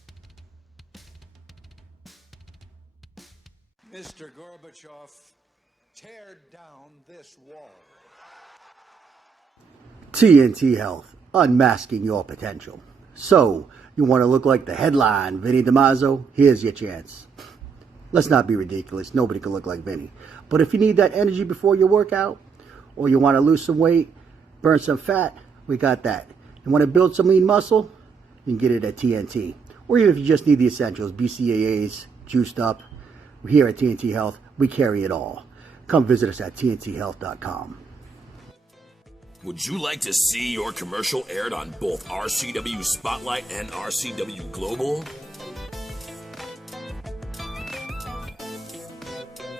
Mr. Gorbachev, tear down this wall. TNT Health, unmasking your potential. So, you want to look like the headline Vinny DiMazo? Here's your chance. Let's not be ridiculous. Nobody can look like Vinny. But if you need that energy before your workout, or you want to lose some weight, burn some fat, we got that. You want to build some lean muscle? You can get it at TNT. Or even if you just need the essentials, BCAAs, juiced up. Here at TNT Health, we carry it all. Come visit us at tnthealth.com. Would you like to see your commercial aired on both RCW Spotlight and RCW Global?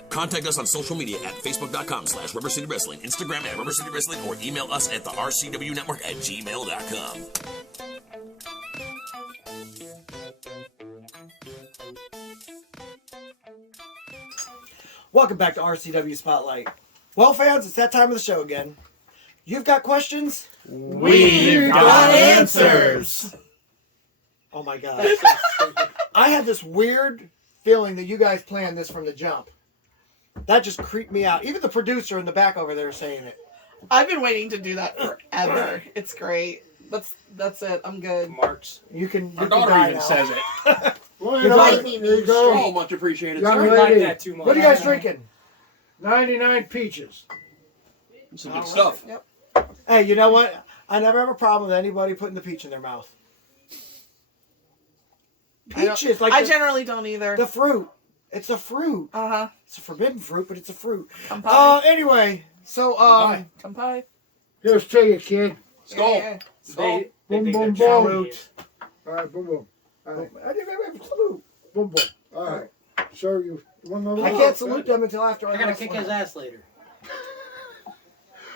Contact us on social media at facebook.com/Rubber City Wrestling, Instagram at Rubber City Wrestling, or email us at the RCW Network at gmail.com. Welcome back to RCW Spotlight. Well, fans, it's that time of the show again. You've got questions? We've got answers. Oh my God. I had this weird feeling that you guys planned this from the jump. That just creeped me out. Even the producer in the back over there saying it. I've been waiting to do that forever. It's great. That's it. I'm good. Marks. You can. Our You daughter can die even now. says it. Well, You there you go. So much appreciated, Young sir. lady. that too much. What are you guys drinking? 99 peaches. Some good stuff. Yep. Hey, you know what? I never have a problem with anybody putting the peach in their mouth. Peaches, like I generally don't either. the fruit. It's a fruit. Uh-huh. It's a forbidden fruit, but it's a fruit. Kampai. Anyway, so Kampai. Here's to you, kid. Skull. Yeah. They Boom, think boom, they're boom. Chinese. All right, boom, boom. All right, I didn't even salute. boom, boom. All right. Sir, you want to I can't salute them until after I I gotta wrestle. kick his ass later.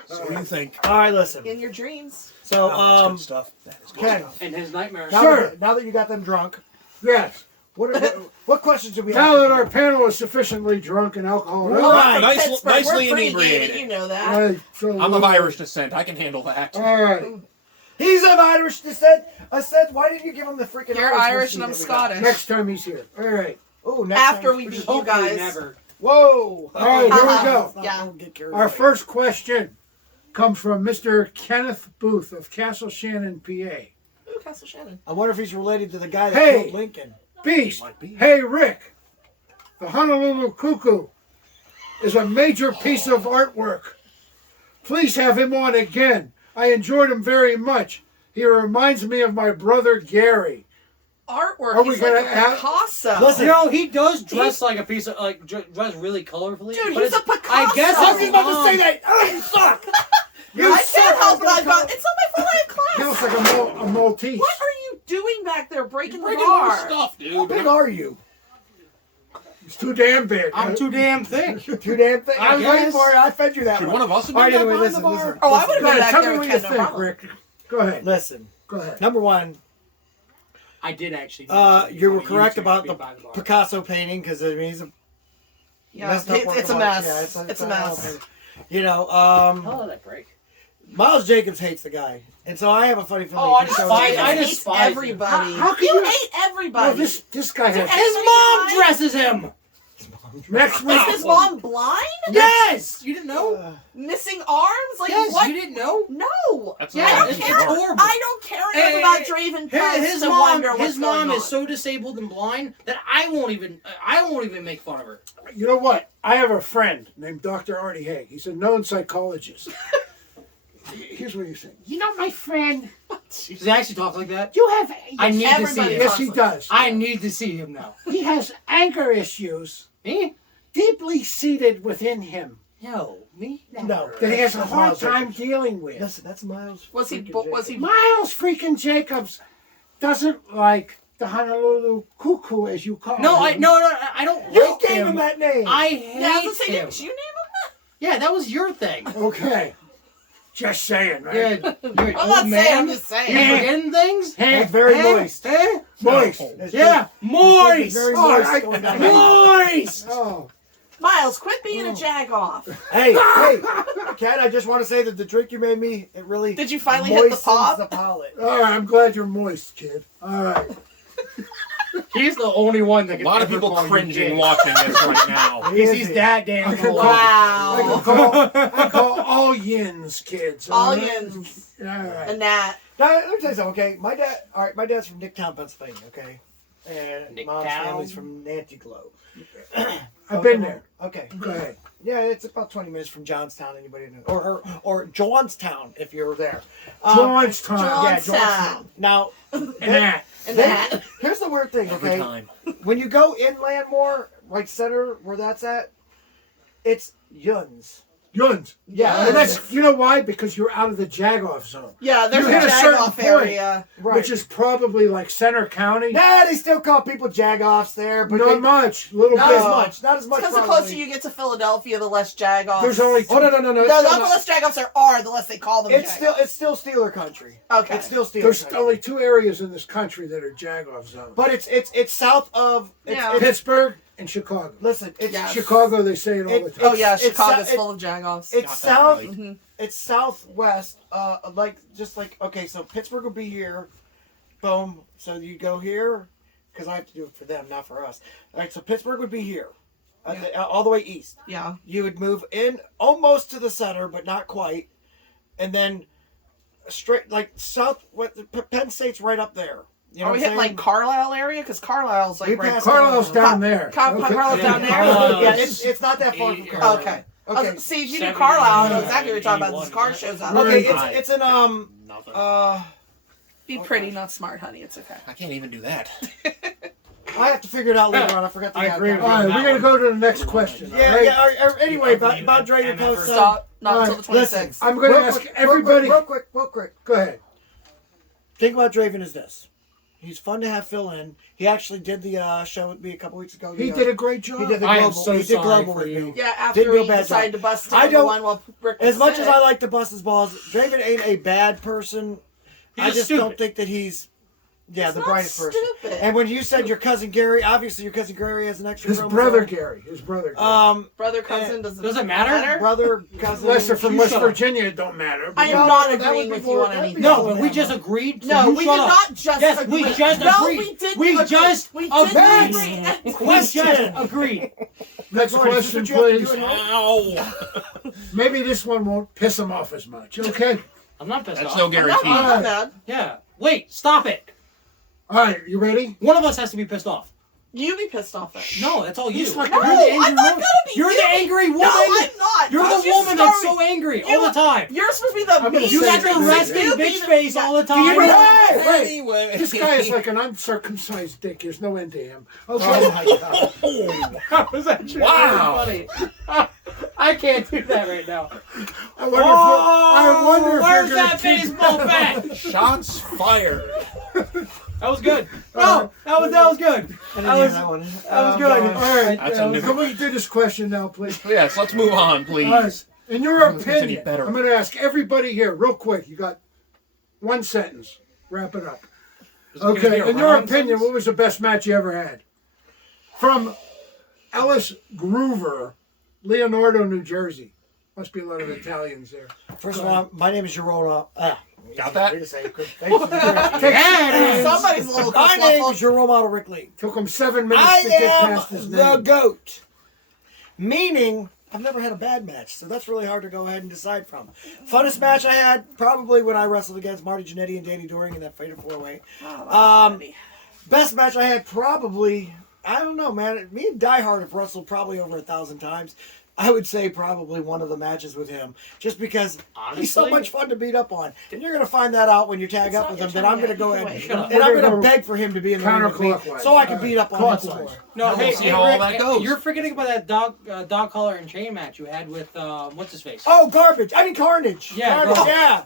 So what do you think? All right, listen. In your dreams. So, That's good stuff. That is good Ken, stuff. In his nightmares. now that you got them drunk, Yes. what questions do we Now have? that our panel is sufficiently drunk and alcohol, All right. Nicely We're pretty inebriated. gay, you know that. I'm of Irish descent. I can handle that. All right. He's of Irish descent. I said, why didn't you give him the freaking You're Irish and I'm Scottish. Next time he's here. All right. Oh, next After time. we beat you Hopefully guys. never. Whoa. All right, here we go. Yeah. Don't get carried Our away. first question comes from Mr. Kenneth Booth of Castle Shannon, PA. Ooh, Castle Shannon. I wonder if he's related to the guy that Hey. killed Lincoln. Beast. Hey, Rick. The Honolulu Cuckoo is a major piece of artwork. Please have him on again. I enjoyed him very much. He reminds me of my brother Gary. Artwork. Are we He's gonna like a have- Picasso. Listen. You know, he does dress like a piece of dress really colorfully. Dude, but he's it's- a Picasso. I guess I was it's about to say that. Oh, you suck. I can't help it. I've got. It's not my fault. I He have looks class. like a Maltese. What are you doing back there, breaking the Breaking more bar? stuff, dude. How big are you? It's too damn big. I'm too damn thick. Too damn thick. I was guess. waiting for it. I fed you that Should one. one of us have All been right, back anyway, behind the listen, bar? listen. Oh, I would have Go been ahead, back tell there me with what you Ken, no think, problem. Rick. Go ahead. Listen. Go ahead. Number one, I did actually. you were correct YouTube about me the by bar. Picasso painting because I mean he's a Yeah, messed up it's a work of art. mess. Yeah, It's a mess. You know, How did that break? Miles Jacobs hates the guy, and so I have a funny feeling. Oh, I he showed despise- him. I hates despise him. everybody. How can you you- hate everybody. No, this guy has. His mom dresses him. Next week. Is his mom blind? Yes, you didn't know. Missing arms? Like Yes, what? you didn't know. No. That's Yeah, not it's right. horrible. I don't care enough about Draven Price His to mom, wonder what's his mom going is on. so disabled and blind that I won't even make fun of her. You know what? I have a friend named Dr. Artie Haig. He's a known psychologist. Here's what he's saying. You know, my friend. Does he actually talk like that? You have. I need to see everybody him. Yes, he does. I need to see him now. He has anger issues Me? deeply seated within him No, me? No, that he has a that's hard Miles time Jacobs. dealing with. Listen, that's Miles. Was he? freaking Was he? Miles freaking Jacobs doesn't like the Honolulu Cuckoo, as you call No, him. I don't. You like gave him that name. I hate Yeah, I was gonna say, him. didn't you name him Yeah, that was your thing. Okay. Just saying, right? You're an I'm old not man. saying, I'm just saying. You're forgetting things. That's very moist. Moist. It's Yeah, moist. very Oh, moist going down there. Moist. Oh. Miles, quit being a jag-off. Hey, Kat, I just want to say that the drink you made me, it really Did you finally hit the moistens pop? the palate. All right, I'm glad you're moist, kid. All right. He's the only one that A can lot of ever people call you cringing gay. watching this right now. Because he's that damn cool. I call all yins kids. All right? yins. All right. And that. Now, let me tell you something, okay? My dad's from Nicktown, Pennsylvania, okay? And mom's Nicktown? family's from Nantiglow. I've been there. Okay. Go ahead. Yeah, it's about 20 minutes from Johnstown. Anybody know? Or Johnstown, if you're there. Johnstown. Yeah, Johnstown. Johnstown. Now, And that. here's the weird thing, Every okay? time. When you go inland more, like center, where that's at, it's Yuns. Yuns. Yeah, And that's, you know why? Because you're out of the jag-off zone. Yeah, there's You a hit a certain jag-off point. area. Right. Which is probably like Center County. Yeah, they still call people jagoffs there, but Not much. Little not bit. as much. Not as much. Because the probably. closer you get to Philadelphia, the less jag-offs. There's only two. Oh no! No, It's not still the less jag-offs there are, the less they call them It's jag-offs. still Steeler country. Okay. It's still Steeler There's country. only two areas in this country that are jag-off zones. But it's south of. Yeah. It's, Pittsburgh and Chicago. listen, it's Yes. Chicago, they say it all the time. Oh yeah, it's Chicago's so- full of jag-offs. It's Got that south. right. Mm-hmm. It's southwest. Okay, so Pittsburgh would be here. Boom. So you go here, because I have to do it for them, not for us. All right. So Pittsburgh would be here, all the way east. Yeah. You would move in almost to the center, but not quite. and then straight like south. Penn State's right up there. You know Are we hitting like Carlisle area? Because Carlisle's like right. Carlisle's down there. Carlisle's down there. Yeah, it's not that far from Carlisle. Okay. Okay. See, if you do Carlisle, I know exactly what you're talking about. This car shows out. Okay, it's an Be pretty, not smart, honey. It's okay. I can't even do that. I have to figure it out later on. I forgot the All right, we're going to go to the next question. Yeah, all right? yeah. Anyway, about Dragon Post. Stop. Not until the 26th. Listen, I'm going to ask everybody. Real quick. Go ahead. Thing about Draven is this. He's fun to have fill in. He actually did the show with me a couple weeks ago. He did a great job. He did the I am global. so he did sorry global for with you. me. Yeah, after Didn't do a he bad decided job. to bust I number don't. one while Rick was As much sick. as I like to bust his balls, Draven ain't a bad person. I just don't think that he's. Yeah, the brightest person. stupid. And when you said your cousin Gary, obviously your cousin Gary has an extra. His brother Gary. brother cousin doesn't matter. Brother cousin. Lester from You West shut up. Virginia, it don't matter. I am not agreeing with you on anything. No, but we just agreed. So No, you we shut did up. not just yes, agree. we just No, agreed. we didn't We agree. just We didn't agreed. agree. We just agreed. Next Lord, is question, this what you have to please. do at home? Maybe this one won't piss him off as much. Okay. I'm not pissed That's off. no guarantee. I'm not mad. Yeah. Wait, stop it. All right, you ready? One of us has to be pissed off. You be pissed off then. No, that's all you. He's like- No, You're the angry I'm not woman. gonna be. You're you. the angry woman. No, I'm not. You're Don't the you woman that's start so me. angry You- all the time. You're supposed to be the I'm gonna mean. You got say your this. resting You bitch be the- face all the time. Hey, wait. Anyway. This guy is like an uncircumcised dick. There's no end to him. Okay. Oh my god. That was actually Wow. really funny. I can't do that right now. I wonder if Where's you're gonna that keep- baseball bat? Shots fired. That was good. No, that was good. I didn't That hear was that one. good. All right, That's a new- can we do this question now, please? Yes, let's move on, please. All right. In your It's any opinion, better. I'm going to ask everybody here real quick. You got one sentence. Wrap it up. Is it gonna be Okay. a In your round opinion, sentence? what was the best match you ever had? From Ellis Groover, Leonardo, New Jersey. Must be a lot of Italians there. First of all, my name is Jerome. Got that? Wait a second. Somebody's a little My name kerfuffle. is your role model, Rick Lee. Took him 7 minutes I to get am past his the name. GOAT. Meaning, I've never had a bad match, so that's really hard to go ahead and decide from. Funnest match I had, probably when I wrestled against Marty Jannetty and Danny Doring in that Fatal 4-Way. Best match I had, probably, I don't know, man. Me and Die Hard have wrestled probably over 1,000 times. I would say probably one of the matches with him, just because he's so Honestly? much fun to beat up on. And you're going to find that out when you tag up with him, that I'm going to go ahead Shut up. and I'm We're going gonna to beg for him to be in the ring with me, counterclockwise. so I can beat up on him some Clockwise. more. No, We'll hey, see hey, how all Rick, that goes. You're forgetting about that dog collar and chain match you had with what's his face? Oh, garbage! I mean Carnage. Yeah, Carnage, garbage. yeah,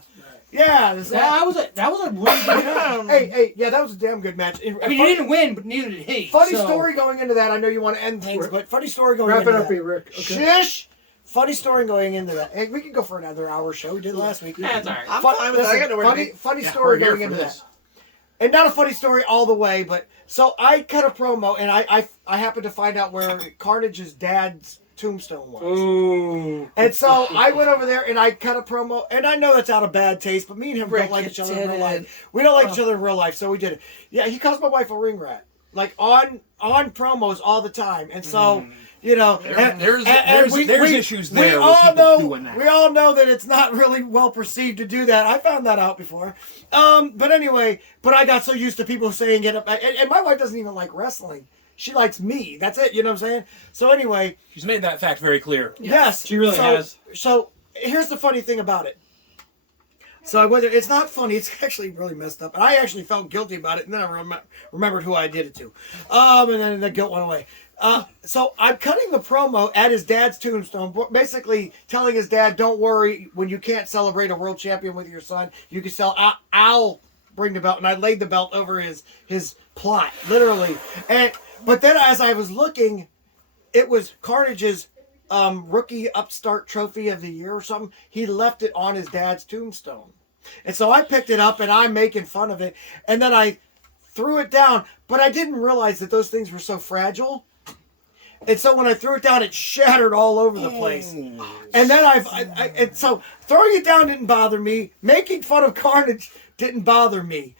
yeah. That was a really good match. Hey, yeah, that was a damn good match. I mean, you didn't win, but neither did he. Funny so. story going into that. I know you want to end things, but funny story going Wrap into it up that. here, Rick. Okay. Shush! Funny story going into that. Hey, we can go for another hour show. We did last week. That's all right. I'm fine with that. I got nowhere to be. Funny Yeah, story we're here going for into this. that. And not a funny story all the way, but so I cut a promo, and I happened to find out where Carnage's dad's tombstone was. Ooh. And so I went over there and I cut a promo, and I know that's out of bad taste, but me and him Rick, don't like you each other in real did life. We don't like each other in real life, so we did it. Yeah, he calls my wife a ring rat, like on promos all the time, and so. You know, There's issues there. We with all people know. doing that. We all know that it's not really well perceived to do that. I found that out before. But anyway, I got so used to people saying it, and my wife doesn't even like wrestling. She likes me. That's it. You know what I'm saying? So anyway, She's made that fact very clear. yes, she really has. So here's the funny thing about it. So I went there. It's not funny. It's actually really messed up. And I actually felt guilty about it. And then I remembered who I did it to. And then the guilt went away. So I'm cutting the promo at his dad's tombstone, basically telling his dad, don't worry, when you can't celebrate a world champion with your son, you can I'll bring the belt. And I laid the belt over his plot, literally. But then as I was looking, it was Carnage's rookie upstart trophy of the year or something. He left it on his dad's tombstone. And so I picked it up and I'm making fun of it. And then I threw it down, but I didn't realize that those things were so fragile. And so when I threw it down, it shattered all over the place. And then and so throwing it down didn't bother me. Making fun of Carnage didn't bother me.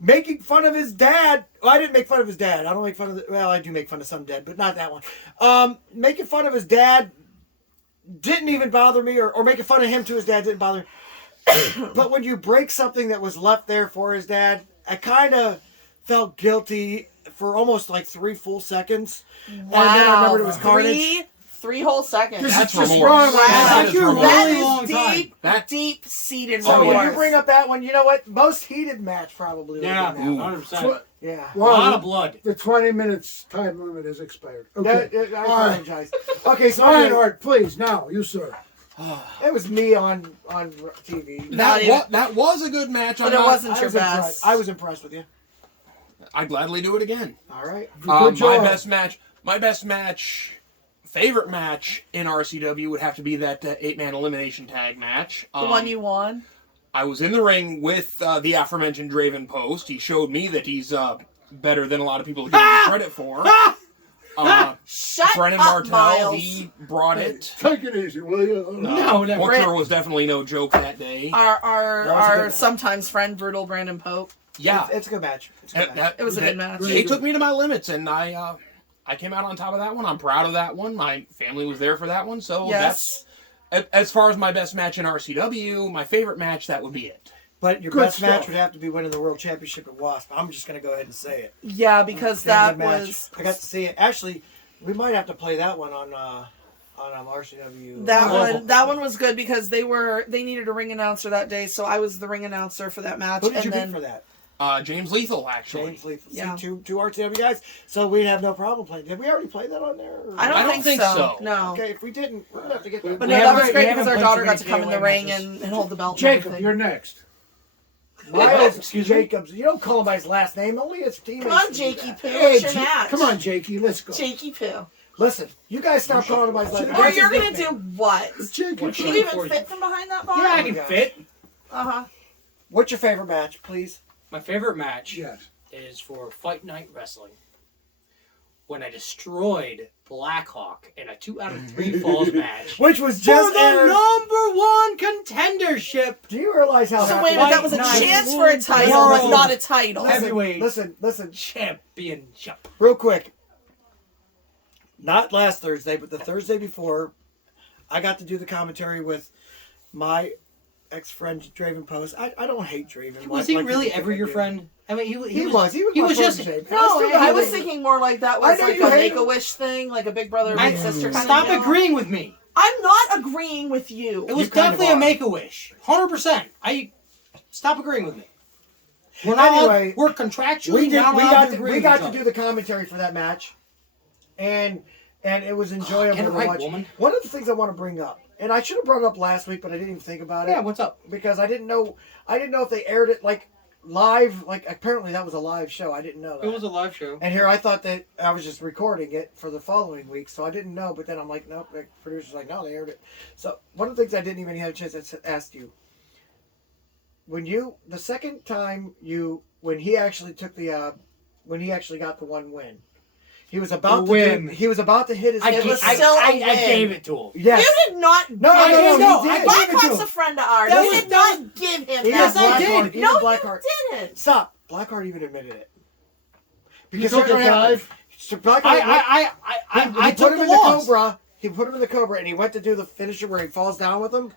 Making fun of his dad. Well, I didn't make fun of his dad. I don't make fun of well, I do make fun of some dad, but not that one. Making fun of his dad didn't even bother me, or making fun of him to his dad didn't bother me. But when you break something that was left there for his dad, I kind of felt guilty for almost like 3 full seconds. Wow. And then I remembered it was Carnage. 3 whole seconds. That's just remorse. wrong. That is remorse. That is deep, deep-seated So remorse. when you bring up that one, you know what? Most heated match probably. Yeah, would have been that one. 100%. Yeah. Well, A lot of blood. The 20 minutes time limit has expired. Okay. I All right. apologize. Okay, so Lionhart, please, now, you, sir. it was me on TV. That was a good match. But it wasn't your best. Impressed. I was impressed with you. I'd gladly do it again. All right. My best match, favorite match in RCW would have to be that 8-man elimination tag match. The one you won? I was in the ring with the aforementioned Draven Post. He showed me that he's better than a lot of people give him credit for. Shut Brennan up, Martell, Miles. he brought it. Take it easy, will you? Booker was definitely no joke that day. Our sometimes friend, Brutal Brandon Pope. Yeah. It's a good match. It was a good match. They took me to my limits, and I came out on top of that one. I'm proud of that one. My family was there for that one, so Yes. that's as far as my best match in RCW. My favorite match, that would be it. But your best match would have to be winning the World Championship at Wasp. I'm just going to go ahead and say it. Yeah, because that was... I got to see it. Actually, we might have to play that one on RCW. That one was good because they needed a ring announcer that day, so I was the ring announcer for that match. Who did you beat for that? James Lethal, actually. James Lethal. Yeah. See, two RCW guys. So we'd have no problem playing. Did we already play that on there? Or? I don't think so. No. Okay, if we didn't, we're going to have to get that. But no, that was great because our daughter got to come in the ring and hold the belt. and Jacob, everything. you're next. Miles Jacobs. You don't call him by his last name. Only his teammates. Come on, Jakey Poo. Hey, What's your match? come on, Jakey, let's go. Jakey Poo. Listen, you guys stop calling him by his last name. Or you're going to do what? Jakey, Can you even fit from behind that bar? Yeah, I can fit. Uh-huh. What's your favorite match, please? My favorite match Yes. is for Fight Night Wrestling. When I destroyed Blackhawk in a 2 out of 3 falls match. Which was for just the #1 contendership. Do you realize how? So wait a minute, that was a chance for a title, but not a title. Heavyweight. Listen. Championship. Real quick. Not last Thursday, but the Thursday before, I got to do the commentary with my ex-friend Draven Post. I don't hate Draven. Was he really ever your friend? I mean, he was. He was my just. protege. No, I was thinking more like that was I know like you a hate Make-A-Wish thing, like a big brother, big sister kind Stop of deal. agreeing with me. I'm not agreeing with you. It was definitely a Make-A-Wish. 100%. Stop agreeing with me. We're not. Anyway, we're contractually not allowed to agree we with got each to other. do the commentary for that match, and it was enjoyable Get it to right, watch. woman. One of the things I want to bring up, and I should have brought it up last week, but I didn't even think about it. Yeah, what's up? Because I didn't know if they aired it like live. Like apparently that was a live show. I didn't know that. It was a live show. And here I thought that I was just recording it for the following week, so I didn't know. But then I'm like, nope. The producer's like, no, they aired it. So one of the things I didn't even have a chance to ask you. The second time when he actually got the one win, he was about to hit his. I gave it to him. Yes. You did not. No, he did. Blackhawk's a friend of ours. That You was did not give him that. Yes, I did. No, Even you Blackheart. didn't. Stop. Blackheart even admitted it. You took a dive? So Blackheart. I put took him the in the loss. Cobra. He put him in the Cobra, and he went to do the finisher where he falls down with him,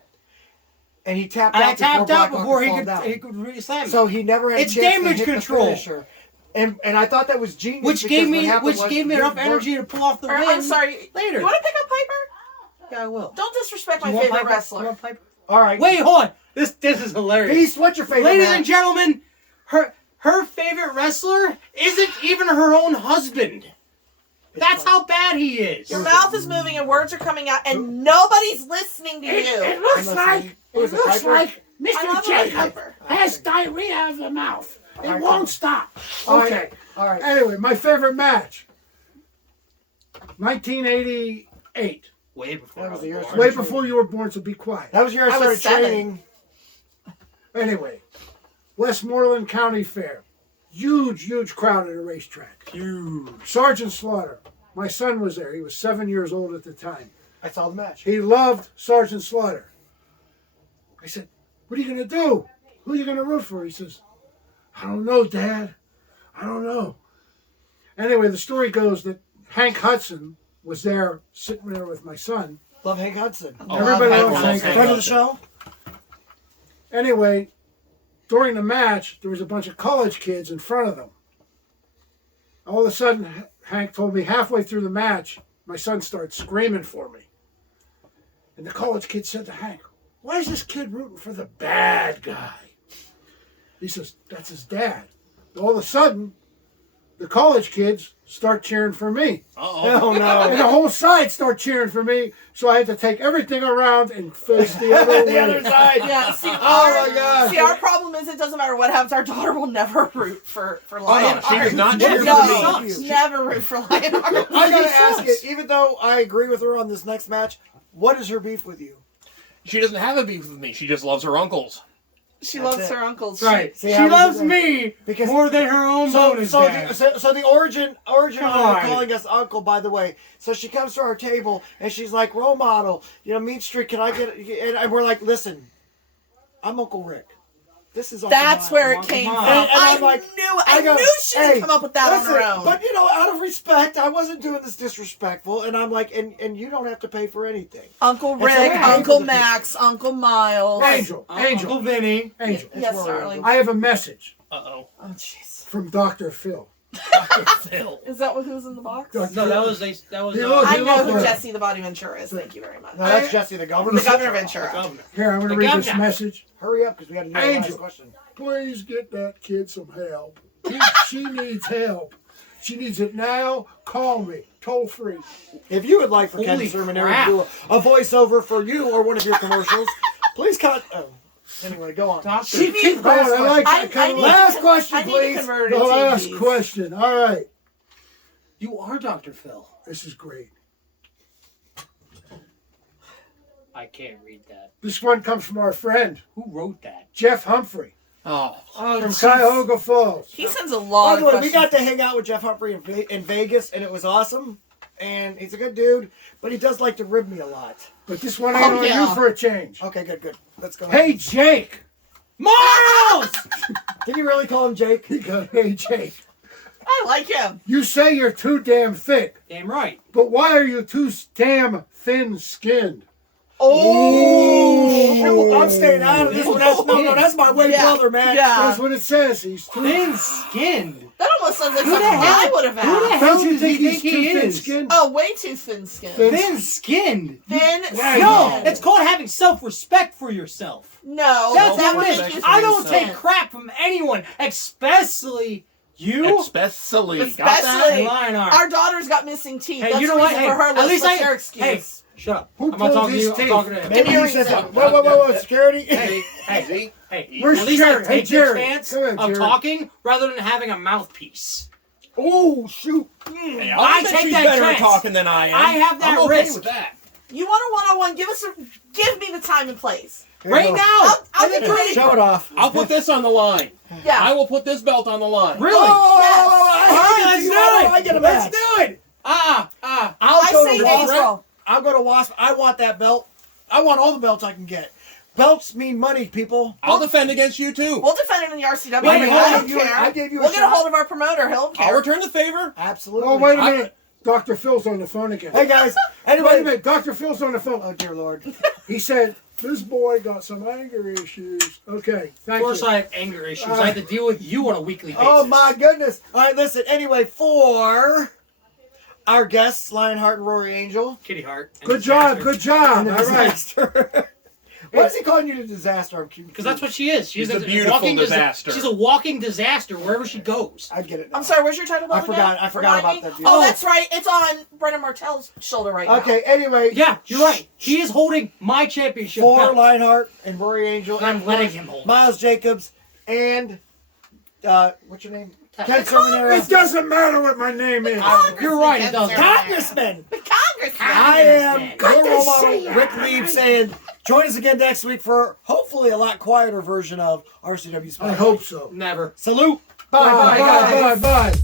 and he tapped out. I tapped out before he could re-slam it. So he never had It's a chance damage to hit control. The finisher. And I thought that was genius. Which gave me enough energy. energy to pull off the win. I'm sorry. Later. You want to pick up Piper? Yeah, I will. Don't disrespect my You want favorite Piper? wrestler. You want Piper? All right. Wait, hold on. This is hilarious. Beast, what's your favorite Ladies match? and gentlemen, her favorite wrestler isn't even her own husband. That's how bad he is. Your mouth is moving and words are coming out, and nobody's listening to you. It looks like I Mr. love Jacob Piper. has diarrhea of the mouth. It right, won't stop. All Okay. right. All right. Anyway, my favorite match. 1988. Way before That was the year. Way before you were born, so be quiet. That was your I started was 7. training. Anyway, Westmoreland County Fair. Huge crowd at a racetrack. Huge. Sergeant Slaughter. My son was there. He was 7 years old at the time. I saw the match. He loved Sergeant Slaughter. I said, what are you going to do? Who are you going to root for? He says, I don't know, Dad. I don't know. Anyway, the story goes that Hank Hudson was there, sitting there with my son. Love Hank Hudson. Everybody loves Hank Friend Hudson. of the show. Anyway, during the match, there was a bunch of college kids in front of them. All of a sudden, Hank told me halfway through the match, my son started screaming for me. And the college kid said to Hank, "Why is this kid rooting for the bad guy?" He says, "That's his dad." All of a sudden, the college kids start cheering for me. Oh no! And the whole side start cheering for me, so I had to take everything around and face the other way. The other side. Yeah, see, my God. See, our problem is it doesn't matter what happens. Our daughter will never root for Lionheart. She does not cheer No, for me. never root for Lionheart. I gotta ask it, even though I agree with her on this next match, what is her beef with you? She doesn't have a beef with me. She just loves her uncles. She loves her uncles. Right. See, She loves me more than her own bonus dad. So the origin of her on. calling us uncle, by the way. So she comes to our table and she's like, "Role model, Mean Street, can I get?" And we're like, "Listen, I'm Uncle Rick. This is Uncle That's Miles. where it came from. And I'm I like, knew she didn't come up with that on her own. But out of respect, I wasn't doing this disrespectful. And I'm like, and you don't have to pay for anything. Uncle And so Rick, we're Uncle able to- Max, Uncle Miles. Angel, Uncle Vinny. Angel. Yes, darling. I have a message Uh-oh. Oh, jeez. from Dr. Phil. Phil. Is that who's in the box? No, that was He I looked know who like- Jesse the Body Ventura is. Thank you very much. No, that's Jesse the governor. The Governor Ventura. Here, I'm going to read this message. Hurry up, because we got to do the last Angel, question. please get that kid some help. She needs help. She needs it now. Call me. Toll free. If you would like for Ken Holy Seminary crap. to do a voiceover for you or one of your commercials, please contact. Oh, anyway, go on. Keep going. I like that. I need Last to- question, I need to please. convert The it to last TVs. question. All right. You are Dr. Phil. This is great. I can't read that. This one comes from our friend, Who wrote that? Jeff Humphrey, Oh. from Cuyahoga Falls. He sends a By lot the of way, we questions. got to hang out with Jeff Humphrey in Vegas, and it was awesome. And he's a good dude, but he does like to rib me a lot. But this one ain't on you for a change. Okay, good. Let's go. Hey, Jake. Miles! Did you really call him Jake? He goes, hey, Jake. I like him. You say you're too damn thick, Damn right. but why are you too damn thin-skinned? Oh, shoot, I'm staying out of this one. That's my way brother, man. That's what it says. He's too Thin-skinned. That almost sounds like Who the something hell- I would have who the asked. hell Don't you does he think he's think too he is? thin-skinned? Oh, way too thin-skinned. Thin-skinned. Thin-skinned. No, it's called having self-respect for yourself. No, That's that what would it make is. you I don't thin. take crap from anyone, especially you. Especially. Got Especially, that? Lionheart. our daughter's got missing teeth. Hey, That's you know the what? reason Hey, for her at list. least What's I. your excuse? Hey, shut up. Who I'm not pulled talking to his you. I'm teeth? talking to him. Maybe Give me he your says, reason. whoa, security. Hey. Where's At least Jerry? I Hey, take the Jerry. chance Come here, of Jerry. talking rather than having a mouthpiece. Oh, shoot. Hey, I I think take she's that better at chance. talking than I am. I have that I'm okay risk. with that. You want a one-on-one? Give me the time and place. Right now. I'll get ready. Show it off. I'll put this on the line. Yeah. I will put this belt on the line. Really? I get a match. Let's do it. I'll go say to Wasp. April. I'll go to Wasp. I want that belt. I want all the belts I can get. Belts mean money, people. I'll defend against you too. We'll defend it in the RCW. Wait, I don't you- care. I gave you a We'll get a shot. hold of our promoter. He'll I'll care. return the favor. Absolutely. Oh, wait a minute. Dr. Phil's on the phone again. Hey, guys. Wait a Anyway. minute. Dr. Phil's on the phone. Oh, dear Lord. He said, this boy got some anger issues. Okay, thank Of course you. I have anger issues. I have to deal with you on a weekly basis. Oh, my goodness. All right, listen. Anyway, for our guests, Lionheart and Rory Angel. Kitty Heart. Good job. Good job. And the All right. disaster. Why is he calling you the disaster? Because that's what she is. She's She's a beautiful walking disaster. She's a walking disaster wherever she goes. I get it now. I'm sorry. Where's your title belt again? I forgot Remind about me? that dude. Oh, that's right. It's on Brendan Martell's shoulder right now. Okay, anyway. Yeah, you're right. He is holding my championship For belt. Lionheart and Rory Angel. And I'm letting him hold it. Miles Jacobs and, what's your name? Ken Seminary. It doesn't matter what my name is. You're right, it doesn't. Congressman. The Congressman. I am Good your to role see model, ya. Rick Lieb, saying join us again next week for hopefully a lot quieter version of RCW I Spotlight. hope so. Never. Salute. Bye, bye, bye, bye, bye.